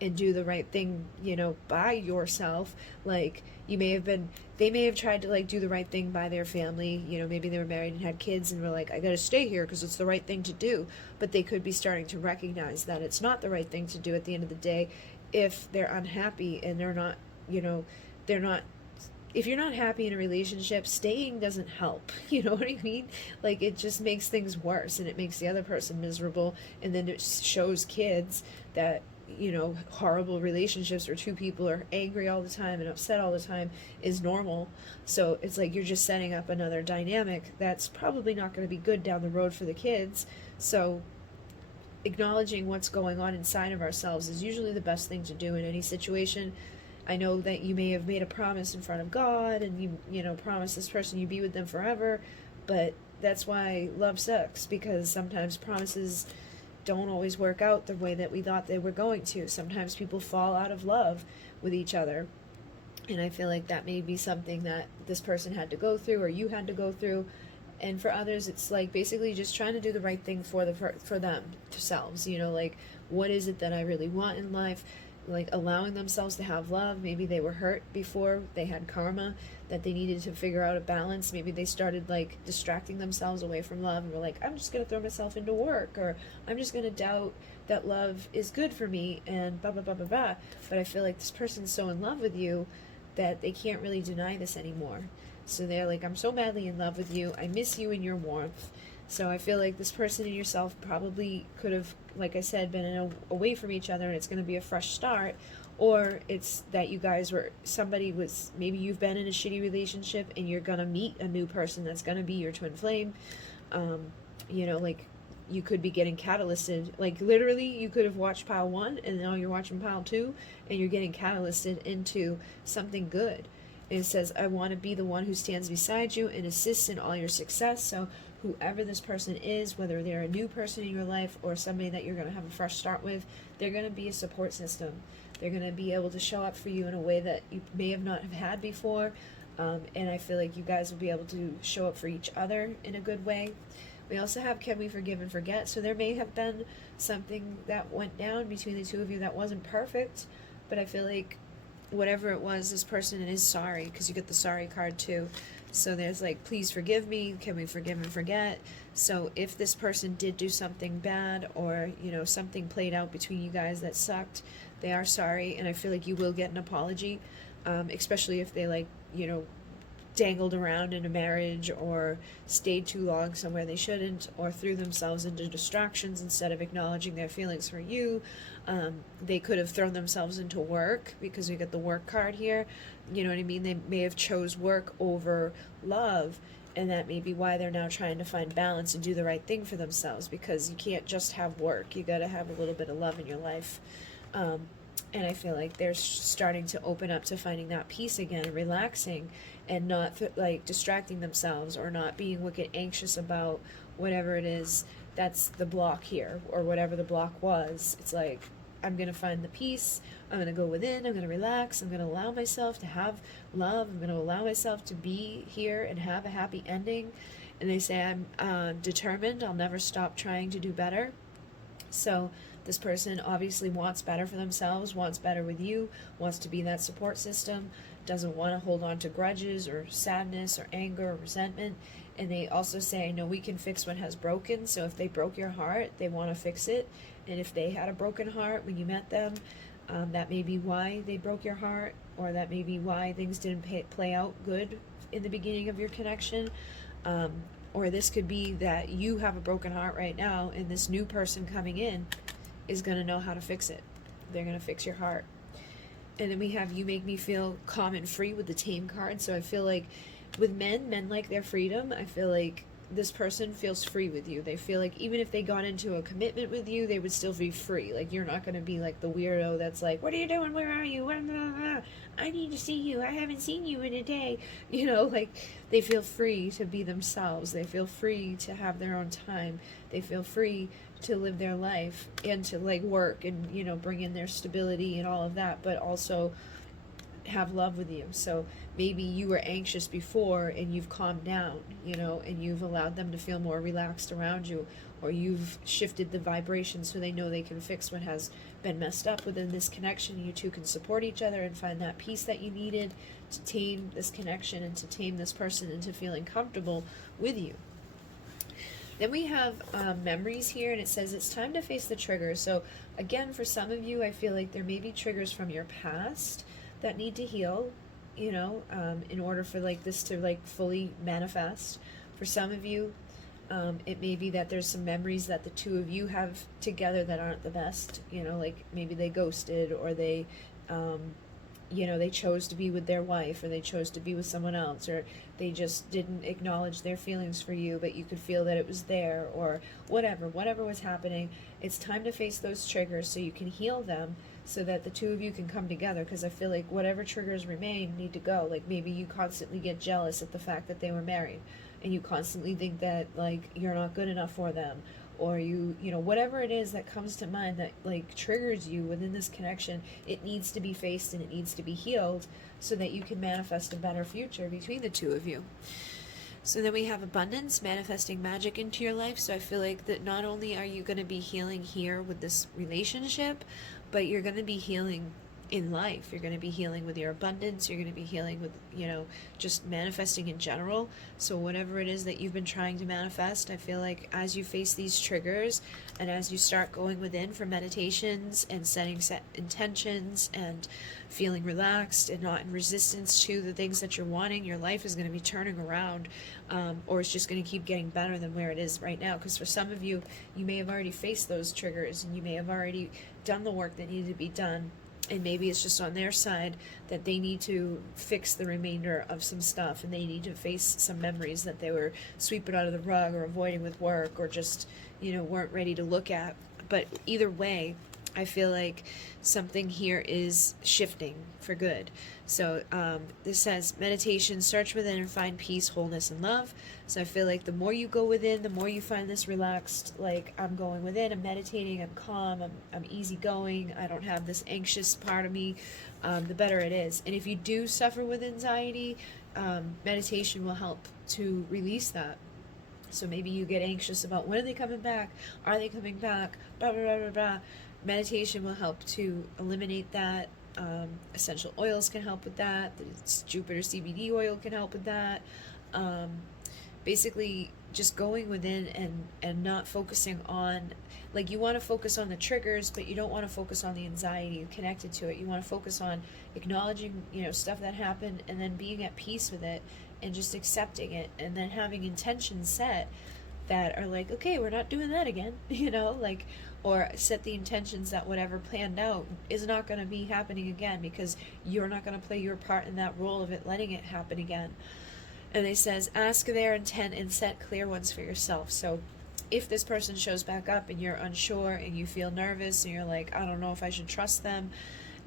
and do the right thing, you know, by yourself. Like, you may have been, they may have tried to like do the right thing by their family, you know, maybe they were married and had kids and were like, I gotta stay here because it's the right thing to do. But they could be starting to recognize that it's not the right thing to do at the end of the day if they're unhappy and they're not, you know, they're not, if you're not happy in a relationship, staying doesn't help. You know what I mean? Like, it just makes things worse, and it makes the other person miserable, and then it shows kids that, you know, horrible relationships where two people are angry all the time and upset all the time is normal. So it's like you're just setting up another dynamic that's probably not going to be good down the road for the kids. So acknowledging what's going on inside of ourselves is usually the best thing to do in any situation. I know that you may have made a promise in front of God, and you know, promise this person you'd be with them forever, but that's why love sucks, because sometimes promises don't always work out the way that we thought they were going to. Sometimes people fall out of love with each other, and I feel like that may be something that this person had to go through, or you had to go through. And for others, it's like basically just trying to do the right thing for themselves. You know, like, what is it that I really want in life? Like, allowing themselves to have love. Maybe they were hurt before, they had karma that they needed to figure out a balance. Maybe they started like distracting themselves away from love and were like, I'm just going to throw myself into work, or I'm just going to doubt that love is good for me, and blah blah blah blah blah. But I feel like this person's so in love with you that they can't really deny this anymore. So they're like, I'm so madly in love with you, I miss you and your warmth. So I feel like this person and yourself probably could have, like I said, been away from each other, and it's going to be a fresh start. Or it's that you guys were, somebody was, maybe you've been in a shitty relationship and you're going to meet a new person that's going to be your twin flame. You know, like, you could be getting catalysted. Like, literally, you could have watched pile 1 and now you're watching pile 2, and you're getting catalysted into something good. And it says, I want to be the one who stands beside you and assists in all your success. So whoever this person is, whether they're a new person in your life or somebody that you're going to have a fresh start with, they're going to be a support system. They're going to be able to show up for you in a way that you may have not have had before. And I feel like you guys will be able to show up for each other in a good way. We also have can we forgive and forget. So there may have been something that went down between the two of you that wasn't perfect, but I feel like whatever it was, this person is sorry, because you get the sorry card too. So there's like, please forgive me, can we forgive and forget? So if this person did do something bad, or something played out between you guys that sucked, they are sorry, and I feel like you will get an apology, especially if they dangled around in a marriage, or stayed too long somewhere they shouldn't, or threw themselves into distractions instead of acknowledging their feelings for you. They could have thrown themselves into work, because we get the work card here. You know what I mean? They may have chose work over love, and that may be why they're now trying to find balance and do the right thing for themselves, because you can't just have work. You got to have a little bit of love in your life. And I feel like they're starting to open up to finding that peace again, and relaxing, and not distracting themselves, or not being wicked anxious about whatever it is that's the block here, or whatever the block was. It's like, I'm going to find the peace, I'm going to go within, I'm going to relax, I'm going to allow myself to have love, I'm going to allow myself to be here and have a happy ending. And they say, I'm determined, I'll never stop trying to do better. So this person obviously wants better for themselves, wants better with you, wants to be that support system, doesn't want to hold on to grudges or sadness or anger or resentment. And they also say, I know we can fix what has broken. So if they broke your heart, they want to fix it. And if they had a broken heart when you met them, that may be why they broke your heart, or that may be why things didn't play out good in the beginning of your connection. Or this could be that you have a broken heart right now, and this new person coming in is going to know how to fix it. They're going to fix your heart. And then we have you make me feel calm and free with the tame card. So I feel like with men like their freedom. I feel like this person feels free with you. They feel like even if they got into a commitment with you, they would still be free. Like, you're not going to be like the weirdo that's like, what are you doing? Where are you? I need to see you. I haven't seen you in a day. Like, they feel free to be themselves. They feel free to have their own time. They feel free to live their life and to like work and, bring in their stability and all of that, but also have love with you. So maybe you were anxious before and you've calmed down, and you've allowed them to feel more relaxed around you, or you've shifted the vibration so they know they can fix what has been messed up within this connection. You two can support each other and find that peace that you needed to tame this connection and to tame this person into feeling comfortable with you. Then we have memories here, and it says it's time to face the triggers. So again, for some of you, I feel like there may be triggers from your past that need to heal, in order for like this to like fully manifest. For some of you, it may be that there's some memories that the two of you have together that aren't the best, like maybe they ghosted, or they they chose to be with their wife, or they chose to be with someone else, or they just didn't acknowledge their feelings for you, but you could feel that it was there, or whatever was happening. It's time to face those triggers so you can heal them, so that the two of you can come together, because I feel like whatever triggers remain need to go. Like, maybe you constantly get jealous at the fact that they were married, and you constantly think that like you're not good enough for them, or you whatever it is that comes to mind that like triggers you within this connection, it needs to be faced and it needs to be healed so that you can manifest a better future between the two of you. So then we have abundance, manifesting magic into your life. So I feel like that not only are you going to be healing here with this relationship, but you're going to be healing in life. You're going to be healing with your abundance. You're going to be healing with, just manifesting in general. So whatever it is that you've been trying to manifest, I feel like as you face these triggers and as you start going within for meditations and setting set intentions and feeling relaxed and not in resistance to the things that you're wanting, your life is going to be turning around, or it's just going to keep getting better than where it is right now. Because for some of you, you may have already faced those triggers, and you may have already done the work that needed to be done. And maybe it's just on their side that they need to fix the remainder of some stuff, and they need to face some memories that they were sweeping under the rug or avoiding with work, or just, weren't ready to look at. But either way, I feel like something here is shifting for good. So this says meditation, search within and find peace, wholeness, and love. So I feel like the more you go within, the more you find this relaxed, like I'm going within, I'm meditating, I'm calm, I'm easygoing, I don't have this anxious part of me, the better it is. And if you do suffer with anxiety, meditation will help to release that. So maybe you get anxious about when are they coming back? Are they coming back? Blah, blah, blah, blah, blah. Meditation will help to eliminate that. Essential oils can help with that. The Jupiter CBD oil can help with that. Basically, just going within and not focusing on, like, you want to focus on the triggers, but you don't want to focus on the anxiety connected to it. You want to focus on acknowledging, stuff that happened and then being at peace with it and just accepting it, and then having intentions set that are like, okay, we're not doing that again, or set the intentions that whatever planned out is not going to be happening again, because you're not going to play your part in that role of it letting it happen again. And it says, ask their intent and set clear ones for yourself. So if this person shows back up and you're unsure and you feel nervous and you're like, I don't know if I should trust them,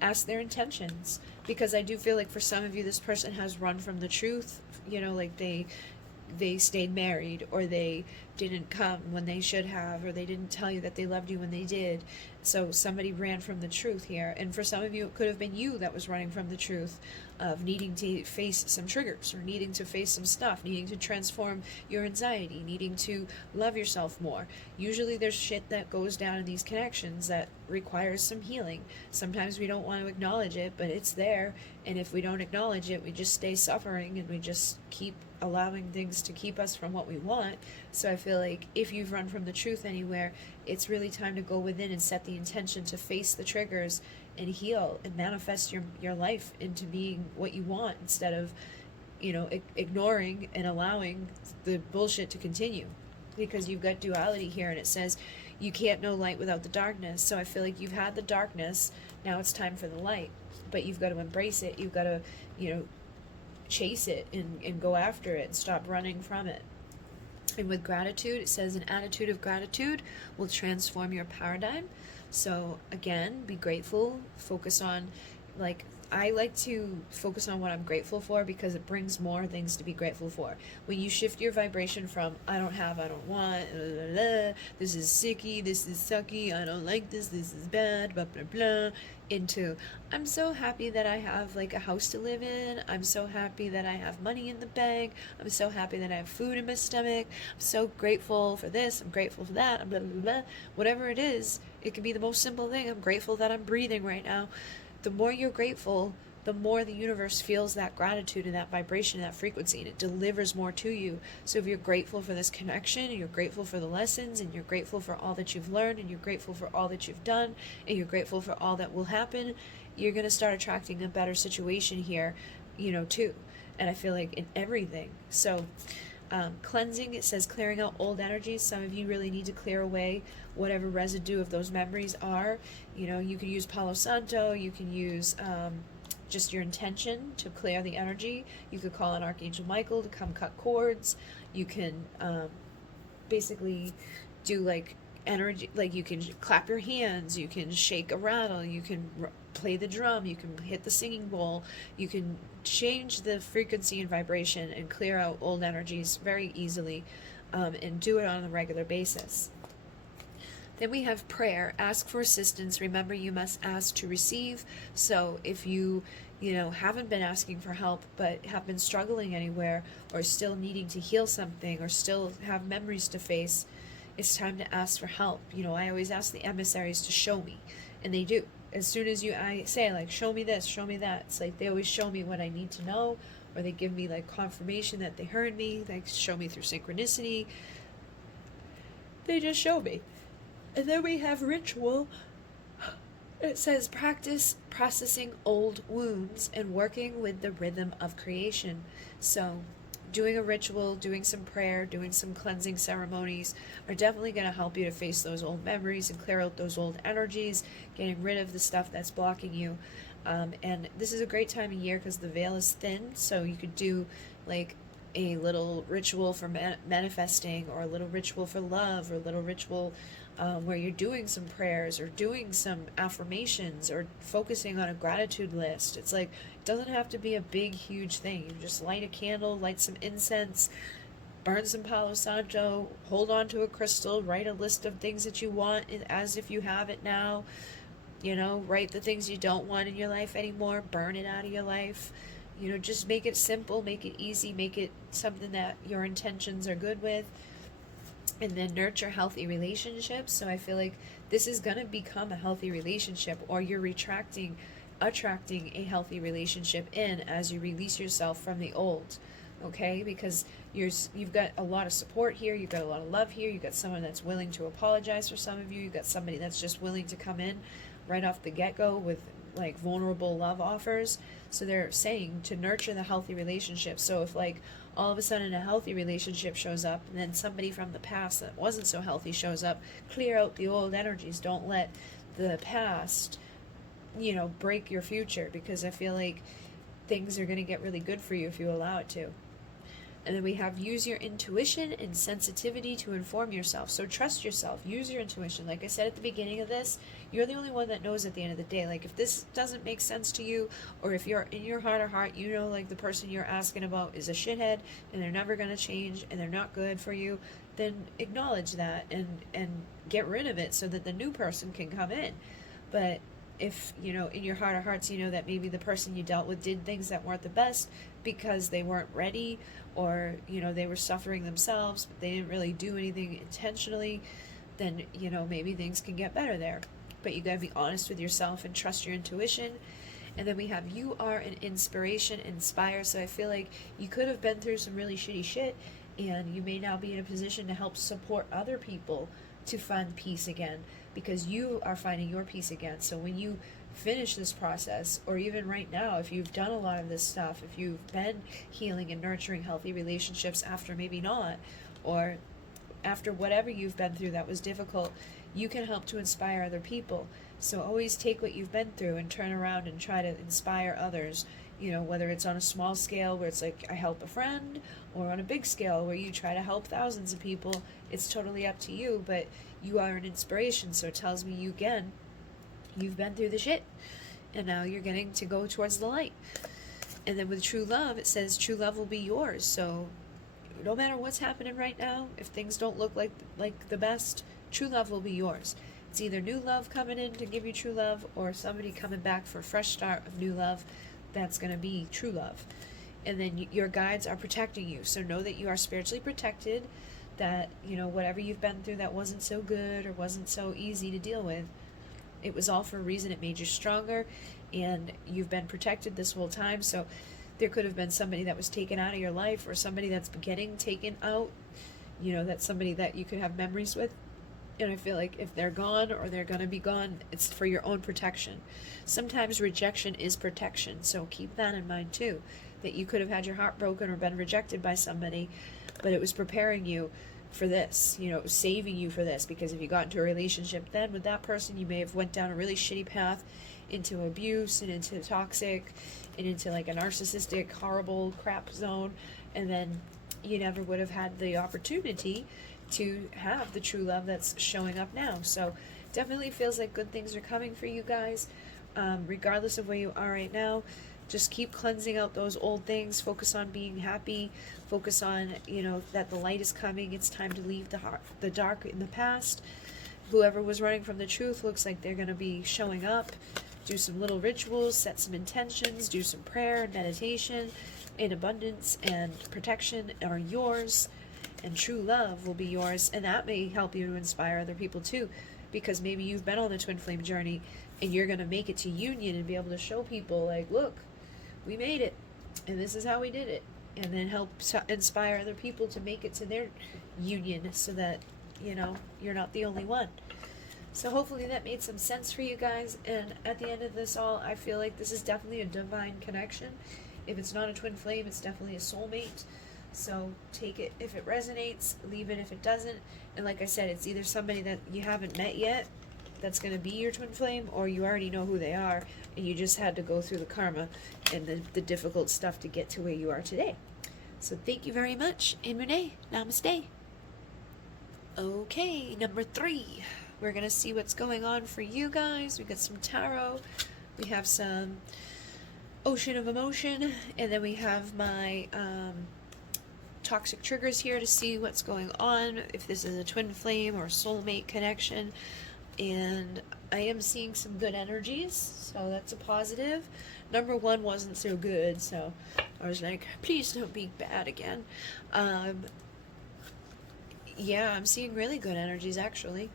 ask their intentions. Because I do feel like for some of you, this person has run from the truth, like they stayed married, or they didn't come when they should have, or they didn't tell you that they loved you when they did. So somebody ran from the truth here. And for some of you, it could have been you that was running from the truth of needing to face some triggers, or needing to face some stuff, needing to transform your anxiety, needing to love yourself more. Usually there's shit that goes down in these connections that requires some healing. Sometimes we don't want to acknowledge it, but it's there. And if we don't acknowledge it, we just stay suffering, and we just keep allowing things to keep us from what we want. So I feel like if you've run from the truth anywhere, it's really time to go within and set the intention to face the triggers and heal and manifest your life into being what you want, instead of ignoring and allowing the bullshit to continue. Because you've got duality here, and it says you can't know light without the darkness. So I feel like you've had the darkness, now it's time for the light, but you've got to embrace it. You've got to chase it and go after it and stop running from it. And with gratitude, it says an attitude of gratitude will transform your paradigm. So again, be grateful, focus on, I like to focus on what I'm grateful for, because it brings more things to be grateful for. When you shift your vibration from I don't have, I don't want, this is sicky, this is sucky, I don't like this is bad, blah blah blah, into I'm so happy that I have a house to live in, I'm so happy that I have money in the bank, I'm so happy that I have food in my stomach, I'm so grateful for this, I'm grateful for that, blah blah blah. Whatever it is, it can be the most simple thing. I'm grateful that I'm breathing right now. The more you're grateful, the more the universe feels that gratitude and that vibration and that frequency, and it delivers more to you. So if you're grateful for this connection, and you're grateful for the lessons, and you're grateful for all that you've learned, and you're grateful for all that you've done, and you're grateful for all that will happen, you're going to start attracting a better situation here, too. And I feel like in everything. So cleansing, it says clearing out old energies. Some of you really need to clear away whatever residue of those memories are. You can use Palo Santo, you can use just your intention to clear the energy. You could call on Archangel Michael to come cut cords. You can basically do energy, you can clap your hands, you can shake a rattle, you can play the drum, you can hit the singing bowl, you can change the frequency and vibration and clear out old energies very easily, and do it on a regular basis. Then we have prayer. Ask for assistance. Remember, you must ask to receive. So if you haven't been asking for help, but have been struggling anywhere, or still needing to heal something, or still have memories to face, it's time to ask for help. I always ask the emissaries to show me, and they do. As soon as I say, show me this, show me that, it's they always show me what I need to know, or they give me confirmation that they heard me. They show me through synchronicity. They just show me. And then we have ritual. It says practice processing old wounds and working with the rhythm of creation. So doing a ritual, doing some prayer, doing some cleansing ceremonies are definitely going to help you to face those old memories and clear out those old energies, getting rid of the stuff that's blocking you. And this is a great time of year because the veil is thin, so you could do a little ritual for manifesting, or a little ritual for love, or a little ritual where you're doing some prayers or doing some affirmations or focusing on a gratitude list. It's like, it doesn't have to be a big, huge thing. You just light a candle, light some incense, burn some Palo Santo, hold on to a crystal, write a list of things that you want as if you have it now. You know, write the things you don't want in your life anymore, burn it out of your life. You know, just make it simple, make it easy, make it something that your intentions are good with. And then nurture healthy relationships. So I feel like this is going to become a healthy relationship, or you're attracting a healthy relationship in as you release yourself from the old. Okay, because you've got a lot of support here, you've got a lot of love here, you've got someone that's willing to apologize for some of you, you've got somebody that's just willing to come in right off the get-go with like vulnerable love offers. So they're saying to nurture the healthy relationship. So if like all of a sudden a healthy relationship shows up, and then somebody from the past that wasn't so healthy shows up, clear out the old energies. Don't let the past, you know, break your future, because I feel like things are going to get really good for you if you allow it to. And then we have use your intuition and sensitivity to inform yourself. So trust yourself, use your intuition. Like I said at the beginning of this, you're the only one that knows at the end of the day. Like if this doesn't make sense to you, or if you're in your heart of heart, you know, like the person you're asking about is a shithead and they're never going to change and they're not good for you, then acknowledge that and get rid of it so that the new person can come in. But if, you know, in your heart of hearts, you know that maybe the person you dealt with did things that weren't the best because they weren't ready, or, you know, they were suffering themselves, but they didn't really do anything intentionally, then, you know, maybe things can get better there. But you gotta be honest with yourself and trust your intuition. And then we have you are an inspiration, inspire. So I feel like you could have been through some really shitty shit, and you may now be in a position to help support other people to find peace again, because you are finding your peace again. So when you finish this process, or even right now, if you've done a lot of this stuff, if you've been healing and nurturing healthy relationships after maybe not, or after whatever you've been through that was difficult, you can help to inspire other people. So always take what you've been through and turn around and try to inspire others, you know, whether it's on a small scale where it's like I help a friend, or on a big scale where you try to help thousands of people. It's totally up to you, but you are an inspiration. So it tells me you've been through the shit, and now you're getting to go towards the light. And then with true love, it says true love will be yours. So no matter what's happening right now, if things don't look like the best, true love will be yours. It's either new love coming in to give you true love, or somebody coming back for a fresh start of new love. That's going to be true love. And then your guides are protecting you. So know that you are spiritually protected, that, you know, whatever you've been through that wasn't so good or wasn't so easy to deal with, it was all for a reason. It made you stronger, and you've been protected this whole time. So there could have been somebody that was taken out of your life, or somebody that's getting taken out, you know, that's somebody that you could have memories with. And I feel like if they're gone, or they're going to be gone, it's for your own protection. Sometimes rejection is protection, so keep that in mind too, that you could have had your heart broken or been rejected by somebody, but it was preparing you for this, you know, it was saving you for this. Because if you got into a relationship then with that person, you may have went down a really shitty path into abuse and into toxic and into like a narcissistic, horrible crap zone, and then you never would have had the opportunity to have the true love that's showing up now. So definitely feels like good things are coming for you guys, regardless of where you are right now. Just keep cleansing out those old things. Focus on being happy. Focus on, you know, that the light is coming. It's time to leave the dark in the past. Whoever was running from the truth looks like they're going to be showing up. Do some little rituals, set some intentions, do some prayer and meditation. And abundance and protection are yours, and true love will be yours. And that may help you to inspire other people too, because maybe you've been on the twin flame journey and you're going to make it to union and be able to show people like, look, we made it, and this is how we did it. And then help inspire other people to make it to their union, so that, you know, you're not the only one. So hopefully that made some sense for you guys. And at the end of this all, I feel like this is definitely a divine connection. If it's not a twin flame, it's definitely a soulmate. So take it if it resonates, leave it if it doesn't. And like I said, it's either somebody that you haven't met yet that's going to be your twin flame, or you already know who they are and you just had to go through the karma and the difficult stuff to get to where you are today. So thank you very much, and MUNAY. Namaste. Okay, number 3. We're going to see what's going on for you guys. We got some tarot. We have some ocean of emotion. And then we have my toxic triggers here to see what's going on. If this is a twin flame or soulmate connection. And I am seeing some good energies. So that's a positive. Number 1 wasn't so good. So I was like, please don't be bad again. Yeah, I'm seeing really good energies, actually.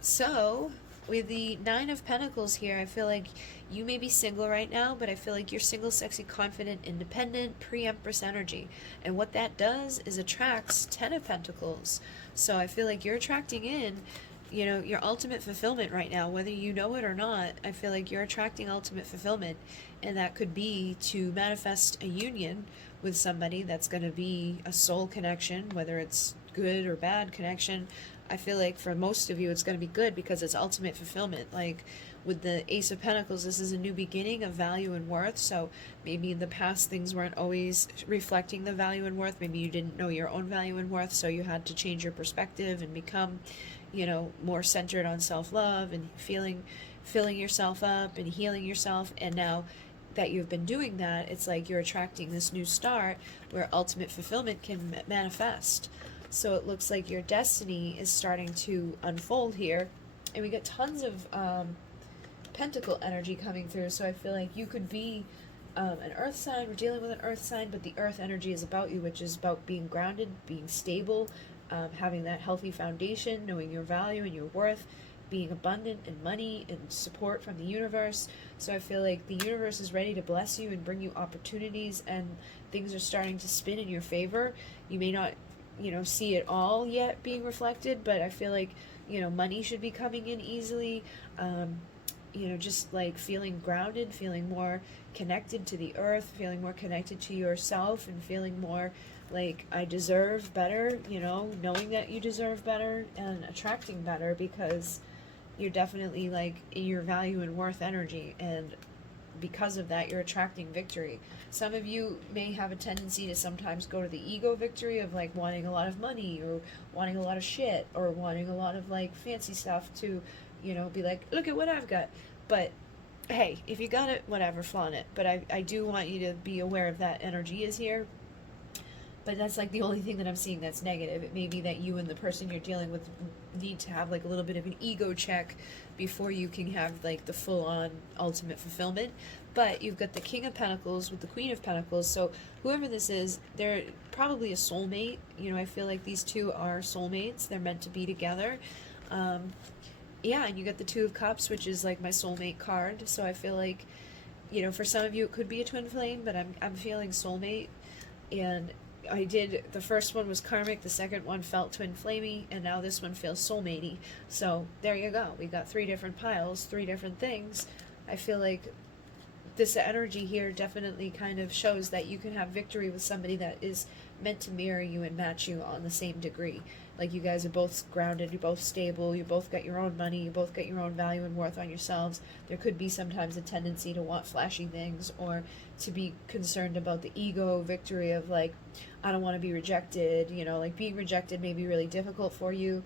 So, with the 9 of Pentacles here, I feel like you may be single right now, but I feel like you're single, sexy, confident, independent, pre-Empress energy. And what that does is attracts 10 of Pentacles. So I feel like you're attracting in, you know, your ultimate fulfillment right now, whether you know it or not. I feel like you're attracting ultimate fulfillment, and that could be to manifest a union with somebody that's going to be a soul connection, whether it's good or bad connection. I feel like for most of you it's going to be good because it's ultimate fulfillment. Like with the Ace of Pentacles, this is a new beginning of value and worth. So maybe in the past things weren't always reflecting the value and worth. Maybe you didn't know your own value and worth, so you had to change your perspective and become, you know, more centered on self-love and filling yourself up and healing yourself. And now that you've been doing that, it's like you're attracting this new start where ultimate fulfillment can manifest. So it looks like your destiny is starting to unfold here. And we get tons of pentacle energy coming through. So I feel like you could be an earth sign. We're dealing with an earth sign, but the earth energy is about you, which is about being grounded, being stable, having that healthy foundation, knowing your value and your worth, being abundant in money and support from the universe. So I feel like the universe is ready to bless you and bring you opportunities, and things are starting to spin in your favor. You may not, you know, see it all yet being reflected, but I feel like, you know, money should be coming in easily. You know, just like feeling grounded, feeling more connected to the earth, feeling more connected to yourself, and feeling more like I deserve better, you know, knowing that you deserve better and attracting better, because you're definitely like in your value and worth energy, and because of that you're attracting victory. Some of you may have a tendency to sometimes go to the ego victory of like wanting a lot of money or wanting a lot of shit or wanting a lot of like fancy stuff to, you know, be like, look at what I've got. But hey, if you got it, whatever, flaunt it. But I do want you to be aware of that energy is here. But that's like the only thing that I'm seeing that's negative. It may be that you and the person you're dealing with need to have like a little bit of an ego check before you can have like the full-on ultimate fulfillment. But you've got the King of Pentacles with the Queen of Pentacles. So whoever this is, they're probably a soulmate. You know, I feel like these two are soulmates. They're meant to be together. Yeah, and you got the Two of Cups, which is like my soulmate card. So I feel like, you know, for some of you it could be a twin flame, but I'm feeling soulmate. And I did, the first one was karmic, the second one felt twin flamey, and now this one feels soulmatey. So there you go. We got 3 different piles, 3 different things. I feel like this energy here definitely kind of shows that you can have victory with somebody that is meant to mirror you and match you on the same degree. Like you guys are both grounded, you're both stable, you both got your own money, you both got your own value and worth on yourselves. There could be sometimes a tendency to want flashy things or to be concerned about the ego victory of like, I don't want to be rejected, you know, like being rejected may be really difficult for you.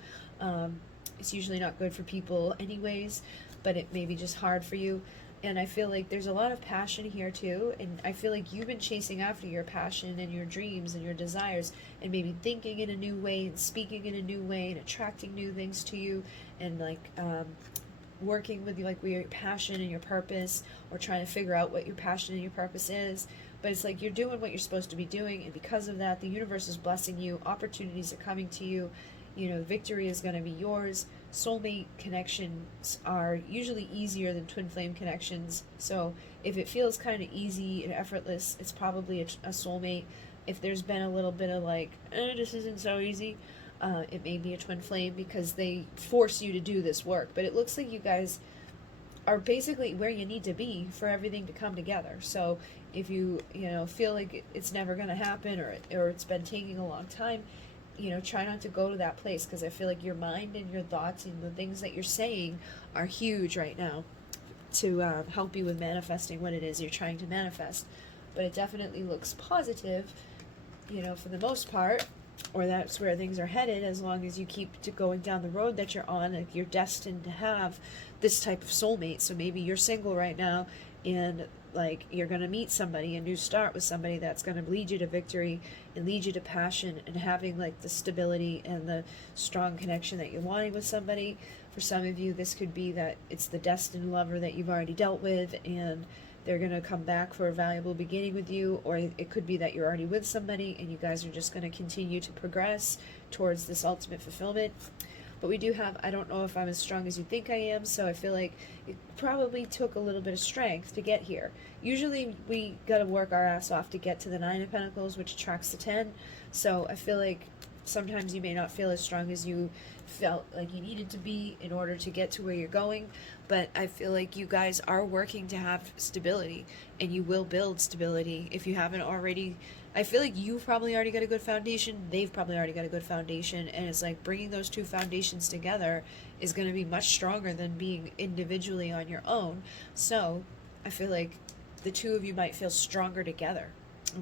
It's usually not good for people anyways, but it may be just hard for you. And I feel like there's a lot of passion here too, and I feel like you've been chasing after your passion and your dreams and your desires, and maybe thinking in a new way and speaking in a new way and attracting new things to you, and like working with you like your passion and your purpose, or trying to figure out what your passion and your purpose is. But it's like you're doing what you're supposed to be doing, and because of that the universe is blessing you, opportunities are coming to you, you know, victory is going to be yours. Soulmate connections are usually easier than twin flame connections, so if it feels kind of easy and effortless, it's probably a soulmate. If there's been a little bit of like, this isn't so easy, it may be a twin flame because they force you to do this work. But it looks like you guys are basically where you need to be for everything to come together. So if you know, feel like it's never going to happen, or it's been taking a long time, you know, try not to go to that place, because I feel like your mind and your thoughts and the things that you're saying are huge right now to help you with manifesting what it is you're trying to manifest. but it definitely looks positive, for the most part, or that's where things are headed. As long as you keep going down the road that you're on, like, you're destined to have this type of soulmate. So maybe you're single right now, and like you're going to meet somebody, a new start with somebody that's going to lead you to victory and lead you to passion and having like the stability and the strong connection that you're wanting with somebody. For some of you, this could be that it's the destined lover that you've already dealt with, and they're going to come back for a valuable beginning with you, or it could be that you're already with somebody and you guys are just going to continue to progress towards this ultimate fulfillment. But we do have, I don't know if I'm as strong as you think I am, so I feel like it probably took a little bit of strength to get here. Usually we got to work our ass off to get to the Nine of Pentacles, which attracts the 10. So I feel like sometimes you may not feel as strong as you felt like you needed to be in order to get to where you're going. But I feel like you guys are working to have stability, and you will build stability if you haven't already. I feel like you've probably already got a good foundation, they've probably already got a good foundation, and it's like bringing those two foundations together is going to be much stronger than being individually on your own. So I feel like the two of you might feel stronger together.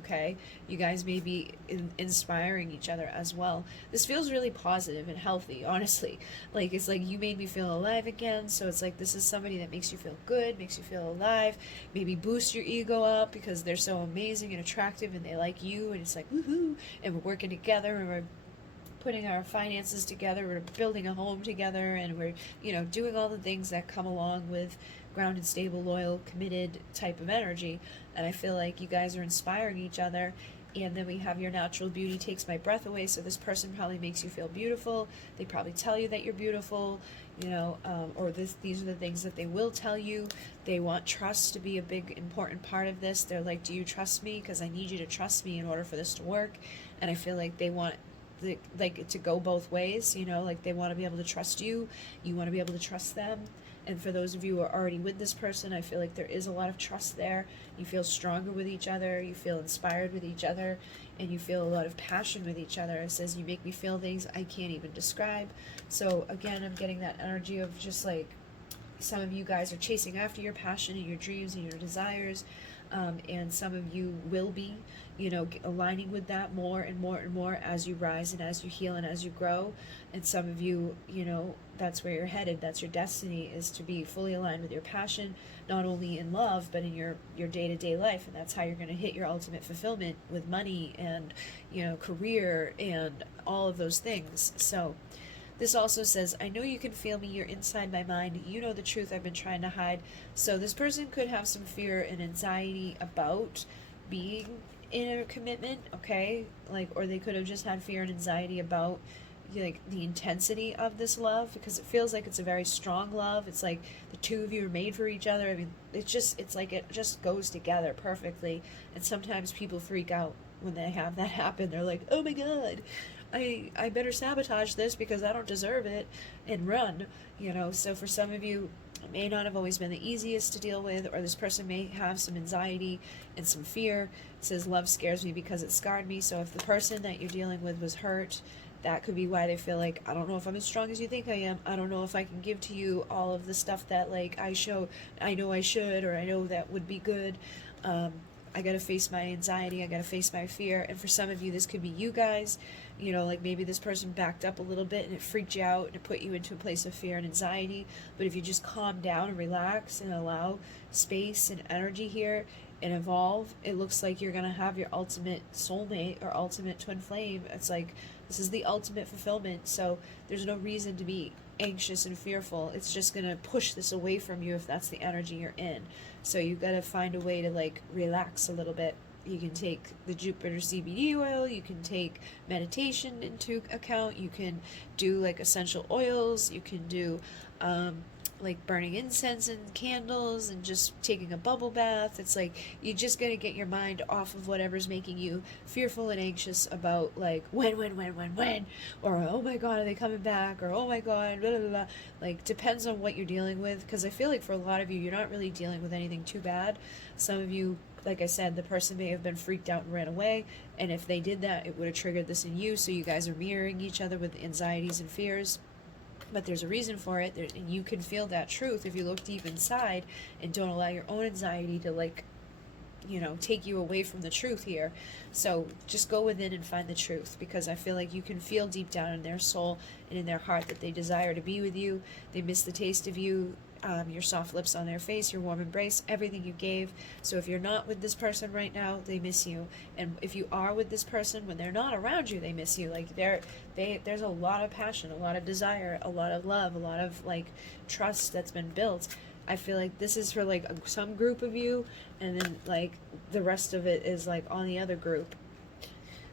Okay, you guys may be inspiring each other as well. This feels really positive and healthy, honestly. Like, it's like you made me feel alive again. So it's like this is somebody that makes you feel good, makes you feel alive, maybe boost your ego up because they're so amazing and attractive and they like you, and it's like woohoo, and we're working together, and we're putting our finances together, we're building a home together, and we're doing all the things that come along with grounded, stable, loyal, committed type of energy. And I feel like you guys are inspiring each other. And then we have your natural beauty takes my breath away. So this person probably makes you feel beautiful. They probably tell you that you're beautiful, or these are the things that they will tell you. They want trust to be a big important part of this. They're like, do you trust me? Because I need you to trust me in order for this to work. And I feel like they want it to go both ways, like they want to be able to trust you, you want to be able to trust them. And for those of you who are already with this person, I feel like there is a lot of trust there. You feel stronger with each other, you feel inspired with each other, and you feel a lot of passion with each other. It says you make me feel things I can't even describe. So again, I'm getting that energy of just like some of you guys are chasing after your passion and your dreams and your desires, and some of you will be, aligning with that more and more and more as you rise and as you heal and as you grow. And some of you, that's where you're headed. That's your destiny, is to be fully aligned with your passion, not only in love, but in your day-to-day life. And that's how you're going to hit your ultimate fulfillment with money and, career and all of those things. So this also says, I know you can feel me, you're inside my mind, you know the truth I've been trying to hide. So this person could have some fear and anxiety about being in a commitment, okay? Or they could have just had fear and anxiety about the intensity of this love, because it feels like it's a very strong love. It's like the two of you are made for each other. I mean, it's like it just goes together perfectly. And sometimes people freak out when they have that happen. They're like, oh my god, I better sabotage this because I don't deserve it, and run, So for some of you, it may not have always been the easiest to deal with, or this person may have some anxiety and some fear. It says, love scares me because it scarred me. So if the person that you're dealing with was hurt, that could be why they feel like, I don't know if I'm as strong as you think I am. I don't know if I can give to you all of the stuff that I know I should, or I know that would be good. I gotta face my anxiety, I gotta face my fear. And for some of you, this could be you guys, maybe this person backed up a little bit and it freaked you out and it put you into a place of fear and anxiety. But if you just calm down and relax and allow space and energy here and evolve, it looks like you're gonna have your ultimate soulmate or ultimate twin flame. It's like, this is the ultimate fulfillment. So there's no reason to be anxious and fearful. It's just gonna push this away from you if that's the energy you're in. So you gotta find a way to relax a little bit. You can take the Jupiter CBD oil, you can take meditation into account, you can do essential oils, you can do burning incense and candles and just taking a bubble bath. It's like you just gotta get your mind off of whatever's making you fearful and anxious about when, or oh my god, are they coming back, or oh my god, blah, blah, blah. Depends on what you're dealing with, because I feel like for a lot of you, you're not really dealing with anything too bad. Some of you, like I said, the person may have been freaked out and ran away, and if they did that, it would have triggered this in you. So you guys are mirroring each other with anxieties and fears. But there's a reason for it, and you can feel that truth if you look deep inside and don't allow your own anxiety to take you away from the truth here. So just go within and find the truth, because I feel like you can feel deep down in their soul and in their heart that they desire to be with you. They miss the taste of you, your soft lips on their face, your warm embrace, everything you gave. So if you're not with this person right now, they miss you. And if you are with this person, when they're not around you, they miss you. Like there's a lot of passion, a lot of desire, a lot of love, a lot of like trust that's been built. I feel like this is for like some group of you, and then like the rest of it is like on the other group.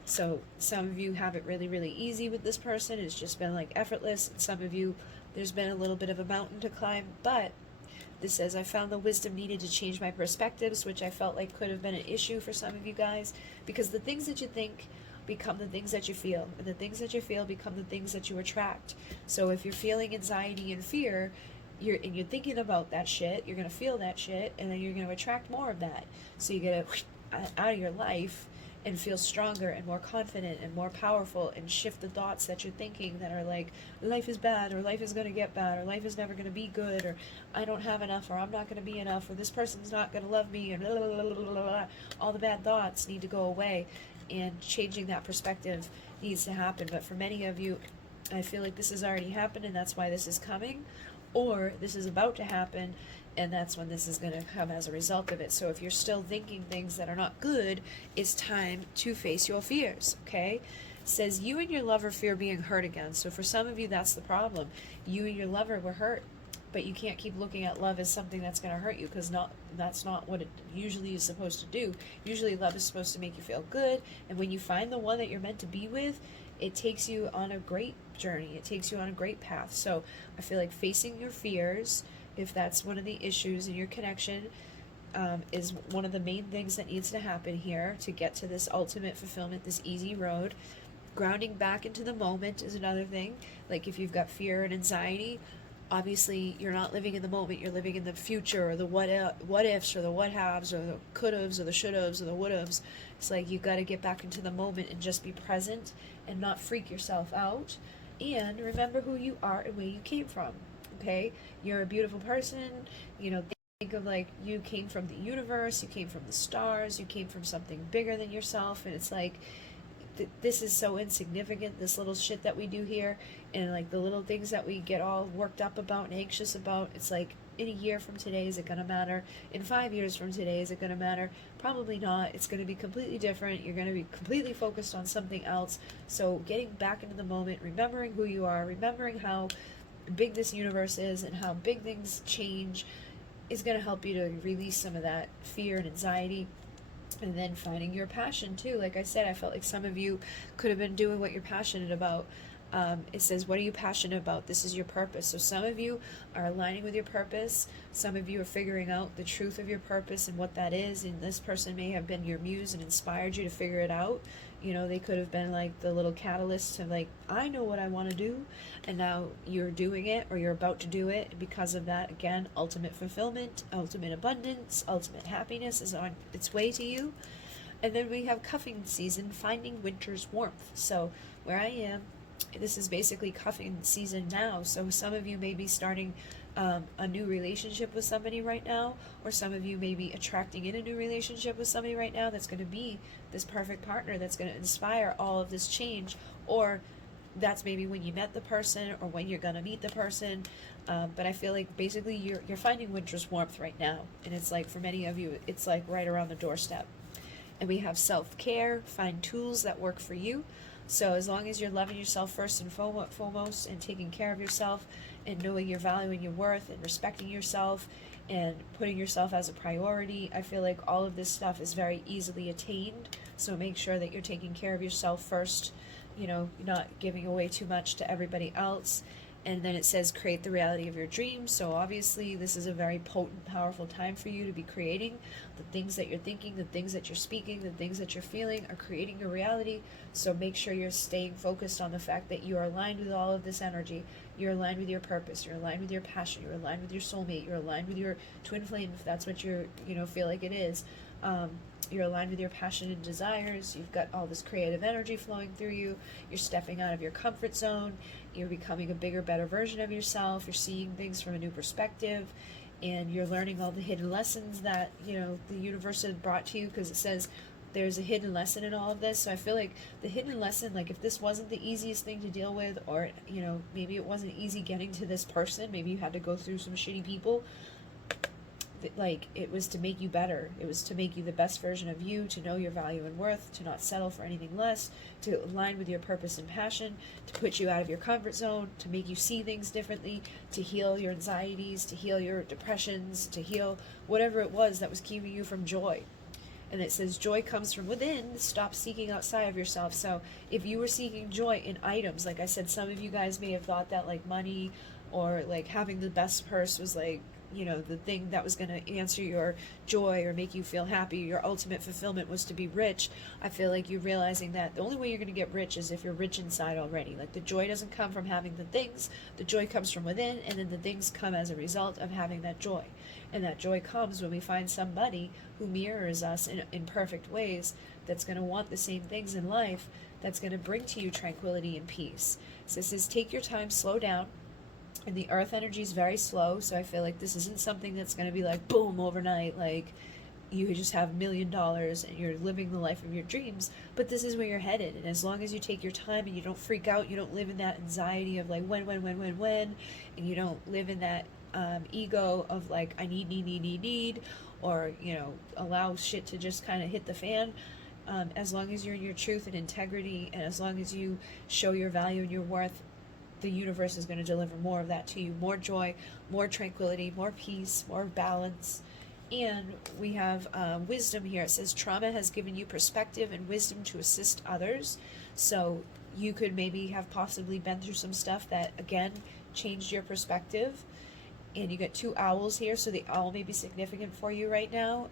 So some of you have it really, really easy with this person. It's just been like effortless. And some of you, there's been a little bit of a mountain to climb, but this says, I found the wisdom needed to change my perspectives, which I felt like could have been an issue for some of you guys, because the things that you think become the things that you feel, and the things that you feel become the things that you attract. So if you're feeling anxiety and fear, you're thinking about that shit, you're going to feel that shit, and then you're going to attract more of that. So you get it out of your life and feel stronger and more confident and more powerful, and shift the thoughts that you're thinking that are like, life is bad, or life is going to get bad, or life is never going to be good, or I don't have enough, or I'm not going to be enough, or this person's not going to love me, and blah, blah, blah, blah, blah, blah. All the bad thoughts need to go away, and changing that perspective needs to happen. But for many of you, I feel like this has already happened, and that's why this is coming, or this is about to happen, and that's when this is going to come as a result of it. So if you're still thinking things that are not good, it's time to face your fears, okay? It says you and your lover fear being hurt again. So for some of you, that's the problem. You and your lover were hurt, but you can't keep looking at love as something that's going to hurt you, because that's not what it usually is supposed to do. Usually love is supposed to make you feel good, and when you find the one that you're meant to be with, it takes you on a great journey. It takes you on a great path. So I feel like facing your fears, if that's one of the issues in your connection, is one of the main things that needs to happen here to get to this ultimate fulfillment, this easy road. Grounding back into the moment is another thing. Like if you've got fear and anxiety, obviously you're not living in the moment, you're living in the future, or the what ifs, or the what haves, or the could haves, or the should haves, or the would haves. It's like you got to get back into the moment and just be present and not freak yourself out, and remember who you are and where you came from. Okay, you're a beautiful person. Think of like you came from the universe, you came from the stars, you came from something bigger than yourself, and it's like this is so insignificant, this little shit that we do here, and like the little things that we get all worked up about and anxious about. It's like, in a year from today, is it going to matter? In 5 years from today, is it going to matter? Probably not. It's going to be completely different. You're going to be completely focused on something else. So getting back into the moment, remembering who you are, remembering how big this universe is and how big things change, is going to help you to release some of that fear and anxiety. And then finding your passion too. Like I said, I felt like some of you could have been doing what you're passionate about. It says, what are you passionate about? This is your purpose. So some of you are aligning with your purpose. Some of you are figuring out the truth of your purpose and what that is. And this person may have been your muse and inspired you to figure it out. They could have been like the little catalyst to like, I know what I want to do. And now you're doing it, or you're about to do it. And because of that, again, ultimate fulfillment, ultimate abundance, ultimate happiness is on its way to you. And then we have cuffing season, finding winter's warmth. So where I am, this is basically cuffing season now. So some of you may be starting a new relationship with somebody right now, or some of you may be attracting in a new relationship with somebody right now that's going to be this perfect partner that's going to inspire all of this change, or that's maybe when you met the person or when you're going to meet the person. But I feel like basically you're finding winter's warmth right now, and it's like for many of you it's like right around the doorstep. And we have self-care, find tools that work for you. So as long as you're loving yourself first and foremost, and taking care of yourself, and knowing your value and your worth, and respecting yourself, and putting yourself as a priority, I feel like all of this stuff is very easily attained. So make sure that you're taking care of yourself first, you're not giving away too much to everybody else. And then it says create the reality of your dreams. So obviously this is a very potent, powerful time for you to be creating. The things that you're thinking, the things that you're speaking, the things that you're feeling are creating your reality. So make sure you're staying focused on the fact that you are aligned with all of this energy. You're aligned with your purpose. You're aligned with your passion. You're aligned with your soulmate. You're aligned with your twin flame, if that's what you're, feel like it is. You're aligned with your passion and desires. You've got all this creative energy flowing through you. You're stepping out of your comfort zone. You're becoming a bigger, better version of yourself. You're seeing things from a new perspective. and you're learning all the hidden lessons that, you know, the universe has brought to you, because it says there's a hidden lesson in all of this. So I feel like the hidden lesson, like if this wasn't the easiest thing to deal with, or, you know, maybe it wasn't easy getting to this person, maybe you had to go through some shitty people, like it was to make you better. It was to make you the best version of you, to know your value and worth, to not settle for anything less, to align with your purpose and passion, to put you out of your comfort zone, to make you see things differently, to heal your anxieties, to heal your depressions, to heal whatever it was that was keeping you from joy. And it says joy comes from within. Stop seeking outside of yourself. So if you were seeking joy in items, like I said, some of you guys may have thought that like money or like having the best purse was like, you know, the thing that was going to answer your joy or make you feel happy. Your ultimate fulfillment was to be rich. I feel like you're realizing that the only way you're going to get rich is if you're rich inside already. Like the joy doesn't come from having the things. The joy comes from within, and then the things come as a result of having that joy. And that joy comes when we find somebody who mirrors us in perfect ways, that's going to want the same things in life, that's going to bring to you tranquility and peace. So it says take your time, slow down. And the earth energy is very slow, so I feel like this isn't something that's going to be like boom overnight, like you just have $1 million and you're living the life of your dreams. But this is where you're headed, and as long as you take your time and you don't freak out, you don't live in that anxiety of like when, and you don't live in that ego of like I need, or, you know, allow shit to just kind of hit the fan. As long as you're in your truth and integrity, and as long as you show your value and your worth, the universe is going to deliver more of that to you. More joy, more tranquility, more peace, more balance. And we have wisdom here. It says trauma has given you perspective and wisdom to assist others. So you could maybe have possibly been through some stuff that, again, changed your perspective. And you got 2 owls here, so the owl may be significant for you right now.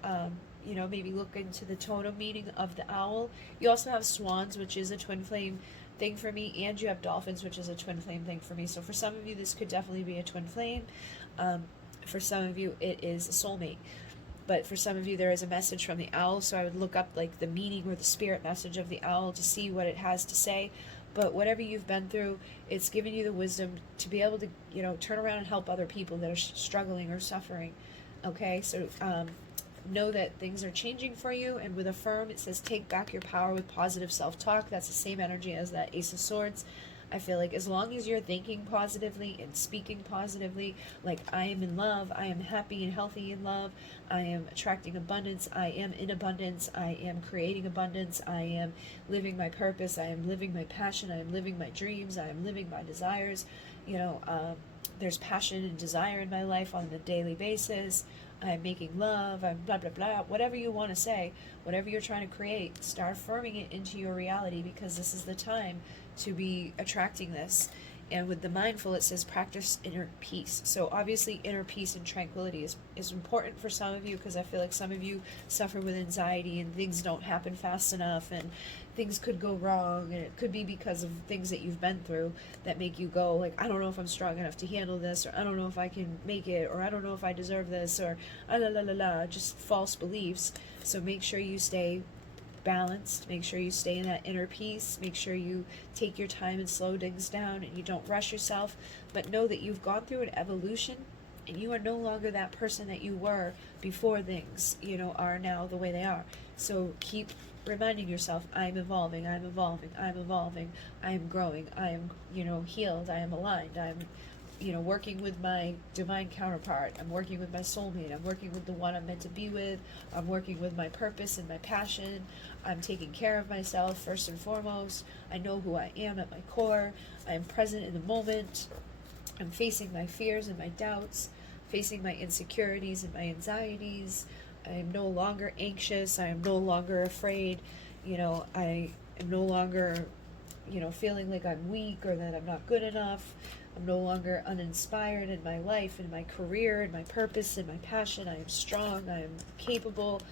You know, maybe look into the totem meaning of the owl. You also have swans, which is a twin flame thing for me, and you have dolphins, which is a twin flame thing for me. So for some of you, this could definitely be a twin flame. For some of you, it is a soulmate. But for some of you, there is a message from the owl, so I would look up like the meaning or the spirit message of the owl to see what it has to say. But whatever you've been through, it's given you the wisdom to be able to, you know, turn around and help other people that are struggling or suffering. Okay, so know that things are changing for you. And with Affirm, it says take back your power with positive self-talk. That's the same energy as that Ace of Swords. I feel like as long as you're thinking positively and speaking positively, like I am in love, I am happy and healthy in love, I am attracting abundance, I am in abundance, I am creating abundance, I am living my purpose, I am living my passion, I am living my dreams, I am living my desires. You know, there's passion and desire in my life on a daily basis. I'm making love, I'm blah, blah, blah, whatever you want to say, whatever you're trying to create, start affirming it into your reality, because this is the time to be attracting this. And with the mindful, it says practice inner peace. So obviously inner peace and tranquility is important for some of you, because I feel like some of you suffer with anxiety and things don't happen fast enough, and things could go wrong, and it could be because of things that you've been through that make you go like, I don't know if I'm strong enough to handle this, or I don't know if I can make it, or I don't know if I deserve this, or just false beliefs. So make sure you stay balanced, make sure you stay in that inner peace, make sure you take your time and slow things down, and you don't rush yourself. But know that you've gone through an evolution, and you are no longer that person that you were before things, you know, are now the way they are. So keep reminding yourself, I'm evolving, I'm evolving, I'm evolving, I am growing, I am, you know, healed, I am aligned, I'm, you know, working with my divine counterpart, I'm working with my soulmate, I'm working with the one I'm meant to be with, I'm working with my purpose and my passion, I'm taking care of myself first and foremost, I know who I am at my core, I am present in the moment, I'm facing my fears and my doubts, facing my insecurities and my anxieties, I am no longer anxious, I am no longer afraid, you know, I am no longer, you know, feeling like I'm weak or that I'm not good enough. I'm no longer uninspired in my life, in my career, in my purpose, in my passion. I am strong, I am capable,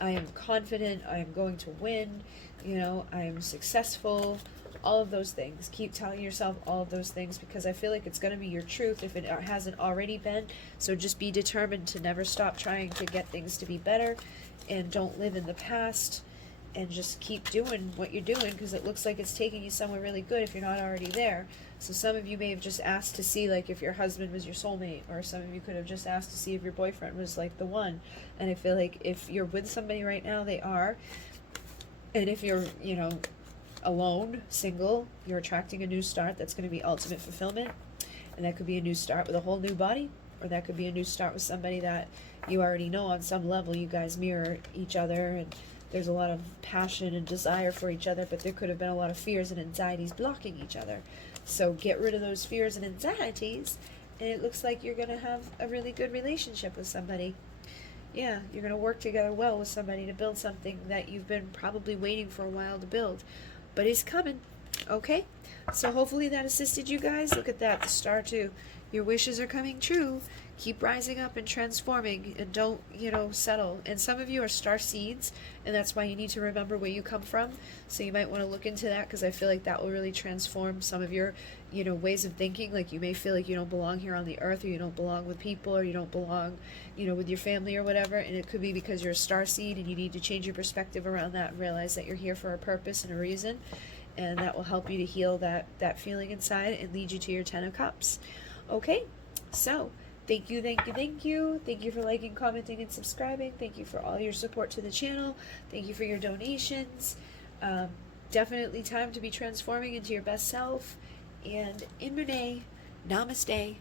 I am confident, I am going to win, you know, I am successful, all of those things. Keep telling yourself all of those things, because I feel like it's going to be your truth if it hasn't already been. So just be determined to never stop trying to get things to be better, and don't live in the past, and just keep doing what you're doing, because it looks like it's taking you somewhere really good if you're not already there. So some of you may have just asked to see like if your husband was your soulmate, or some of you could have just asked to see if your boyfriend was like the one. And I feel like if you're with somebody right now, they are. And if you're, you know, alone, single, you're attracting a new start that's going to be ultimate fulfillment. And that could be a new start with a whole new body, or that could be a new start with somebody that you already know on some level. You guys mirror each other, and there's a lot of passion and desire for each other, but there could have been a lot of fears and anxieties blocking each other. So get rid of those fears and anxieties, and it looks like you're going to have a really good relationship with somebody. Yeah, you're going to work together well with somebody to build something that you've been probably waiting for a while to build, but it's coming. Okay? So hopefully that assisted you guys. Look at that, the star too. Your wishes are coming true. Keep rising up and transforming, and don't, you know, settle. And some of you are star seeds, and that's why you need to remember where you come from. So you might want to look into that, because I feel like that will really transform some of your, you know, ways of thinking. Like you may feel like you don't belong here on the earth, or you don't belong with people, or you don't belong, you know, with your family or whatever. And it could be because you're a star seed, and you need to change your perspective around that and realize that you're here for a purpose and a reason. And that will help you to heal that feeling inside and lead you to your 10 of Cups. Okay, so thank you, thank you, thank you. Thank you for liking, commenting, and subscribing. Thank you for all your support to the channel. Thank you for your donations. Definitely time to be transforming into your best self. And in MUNAY, namaste.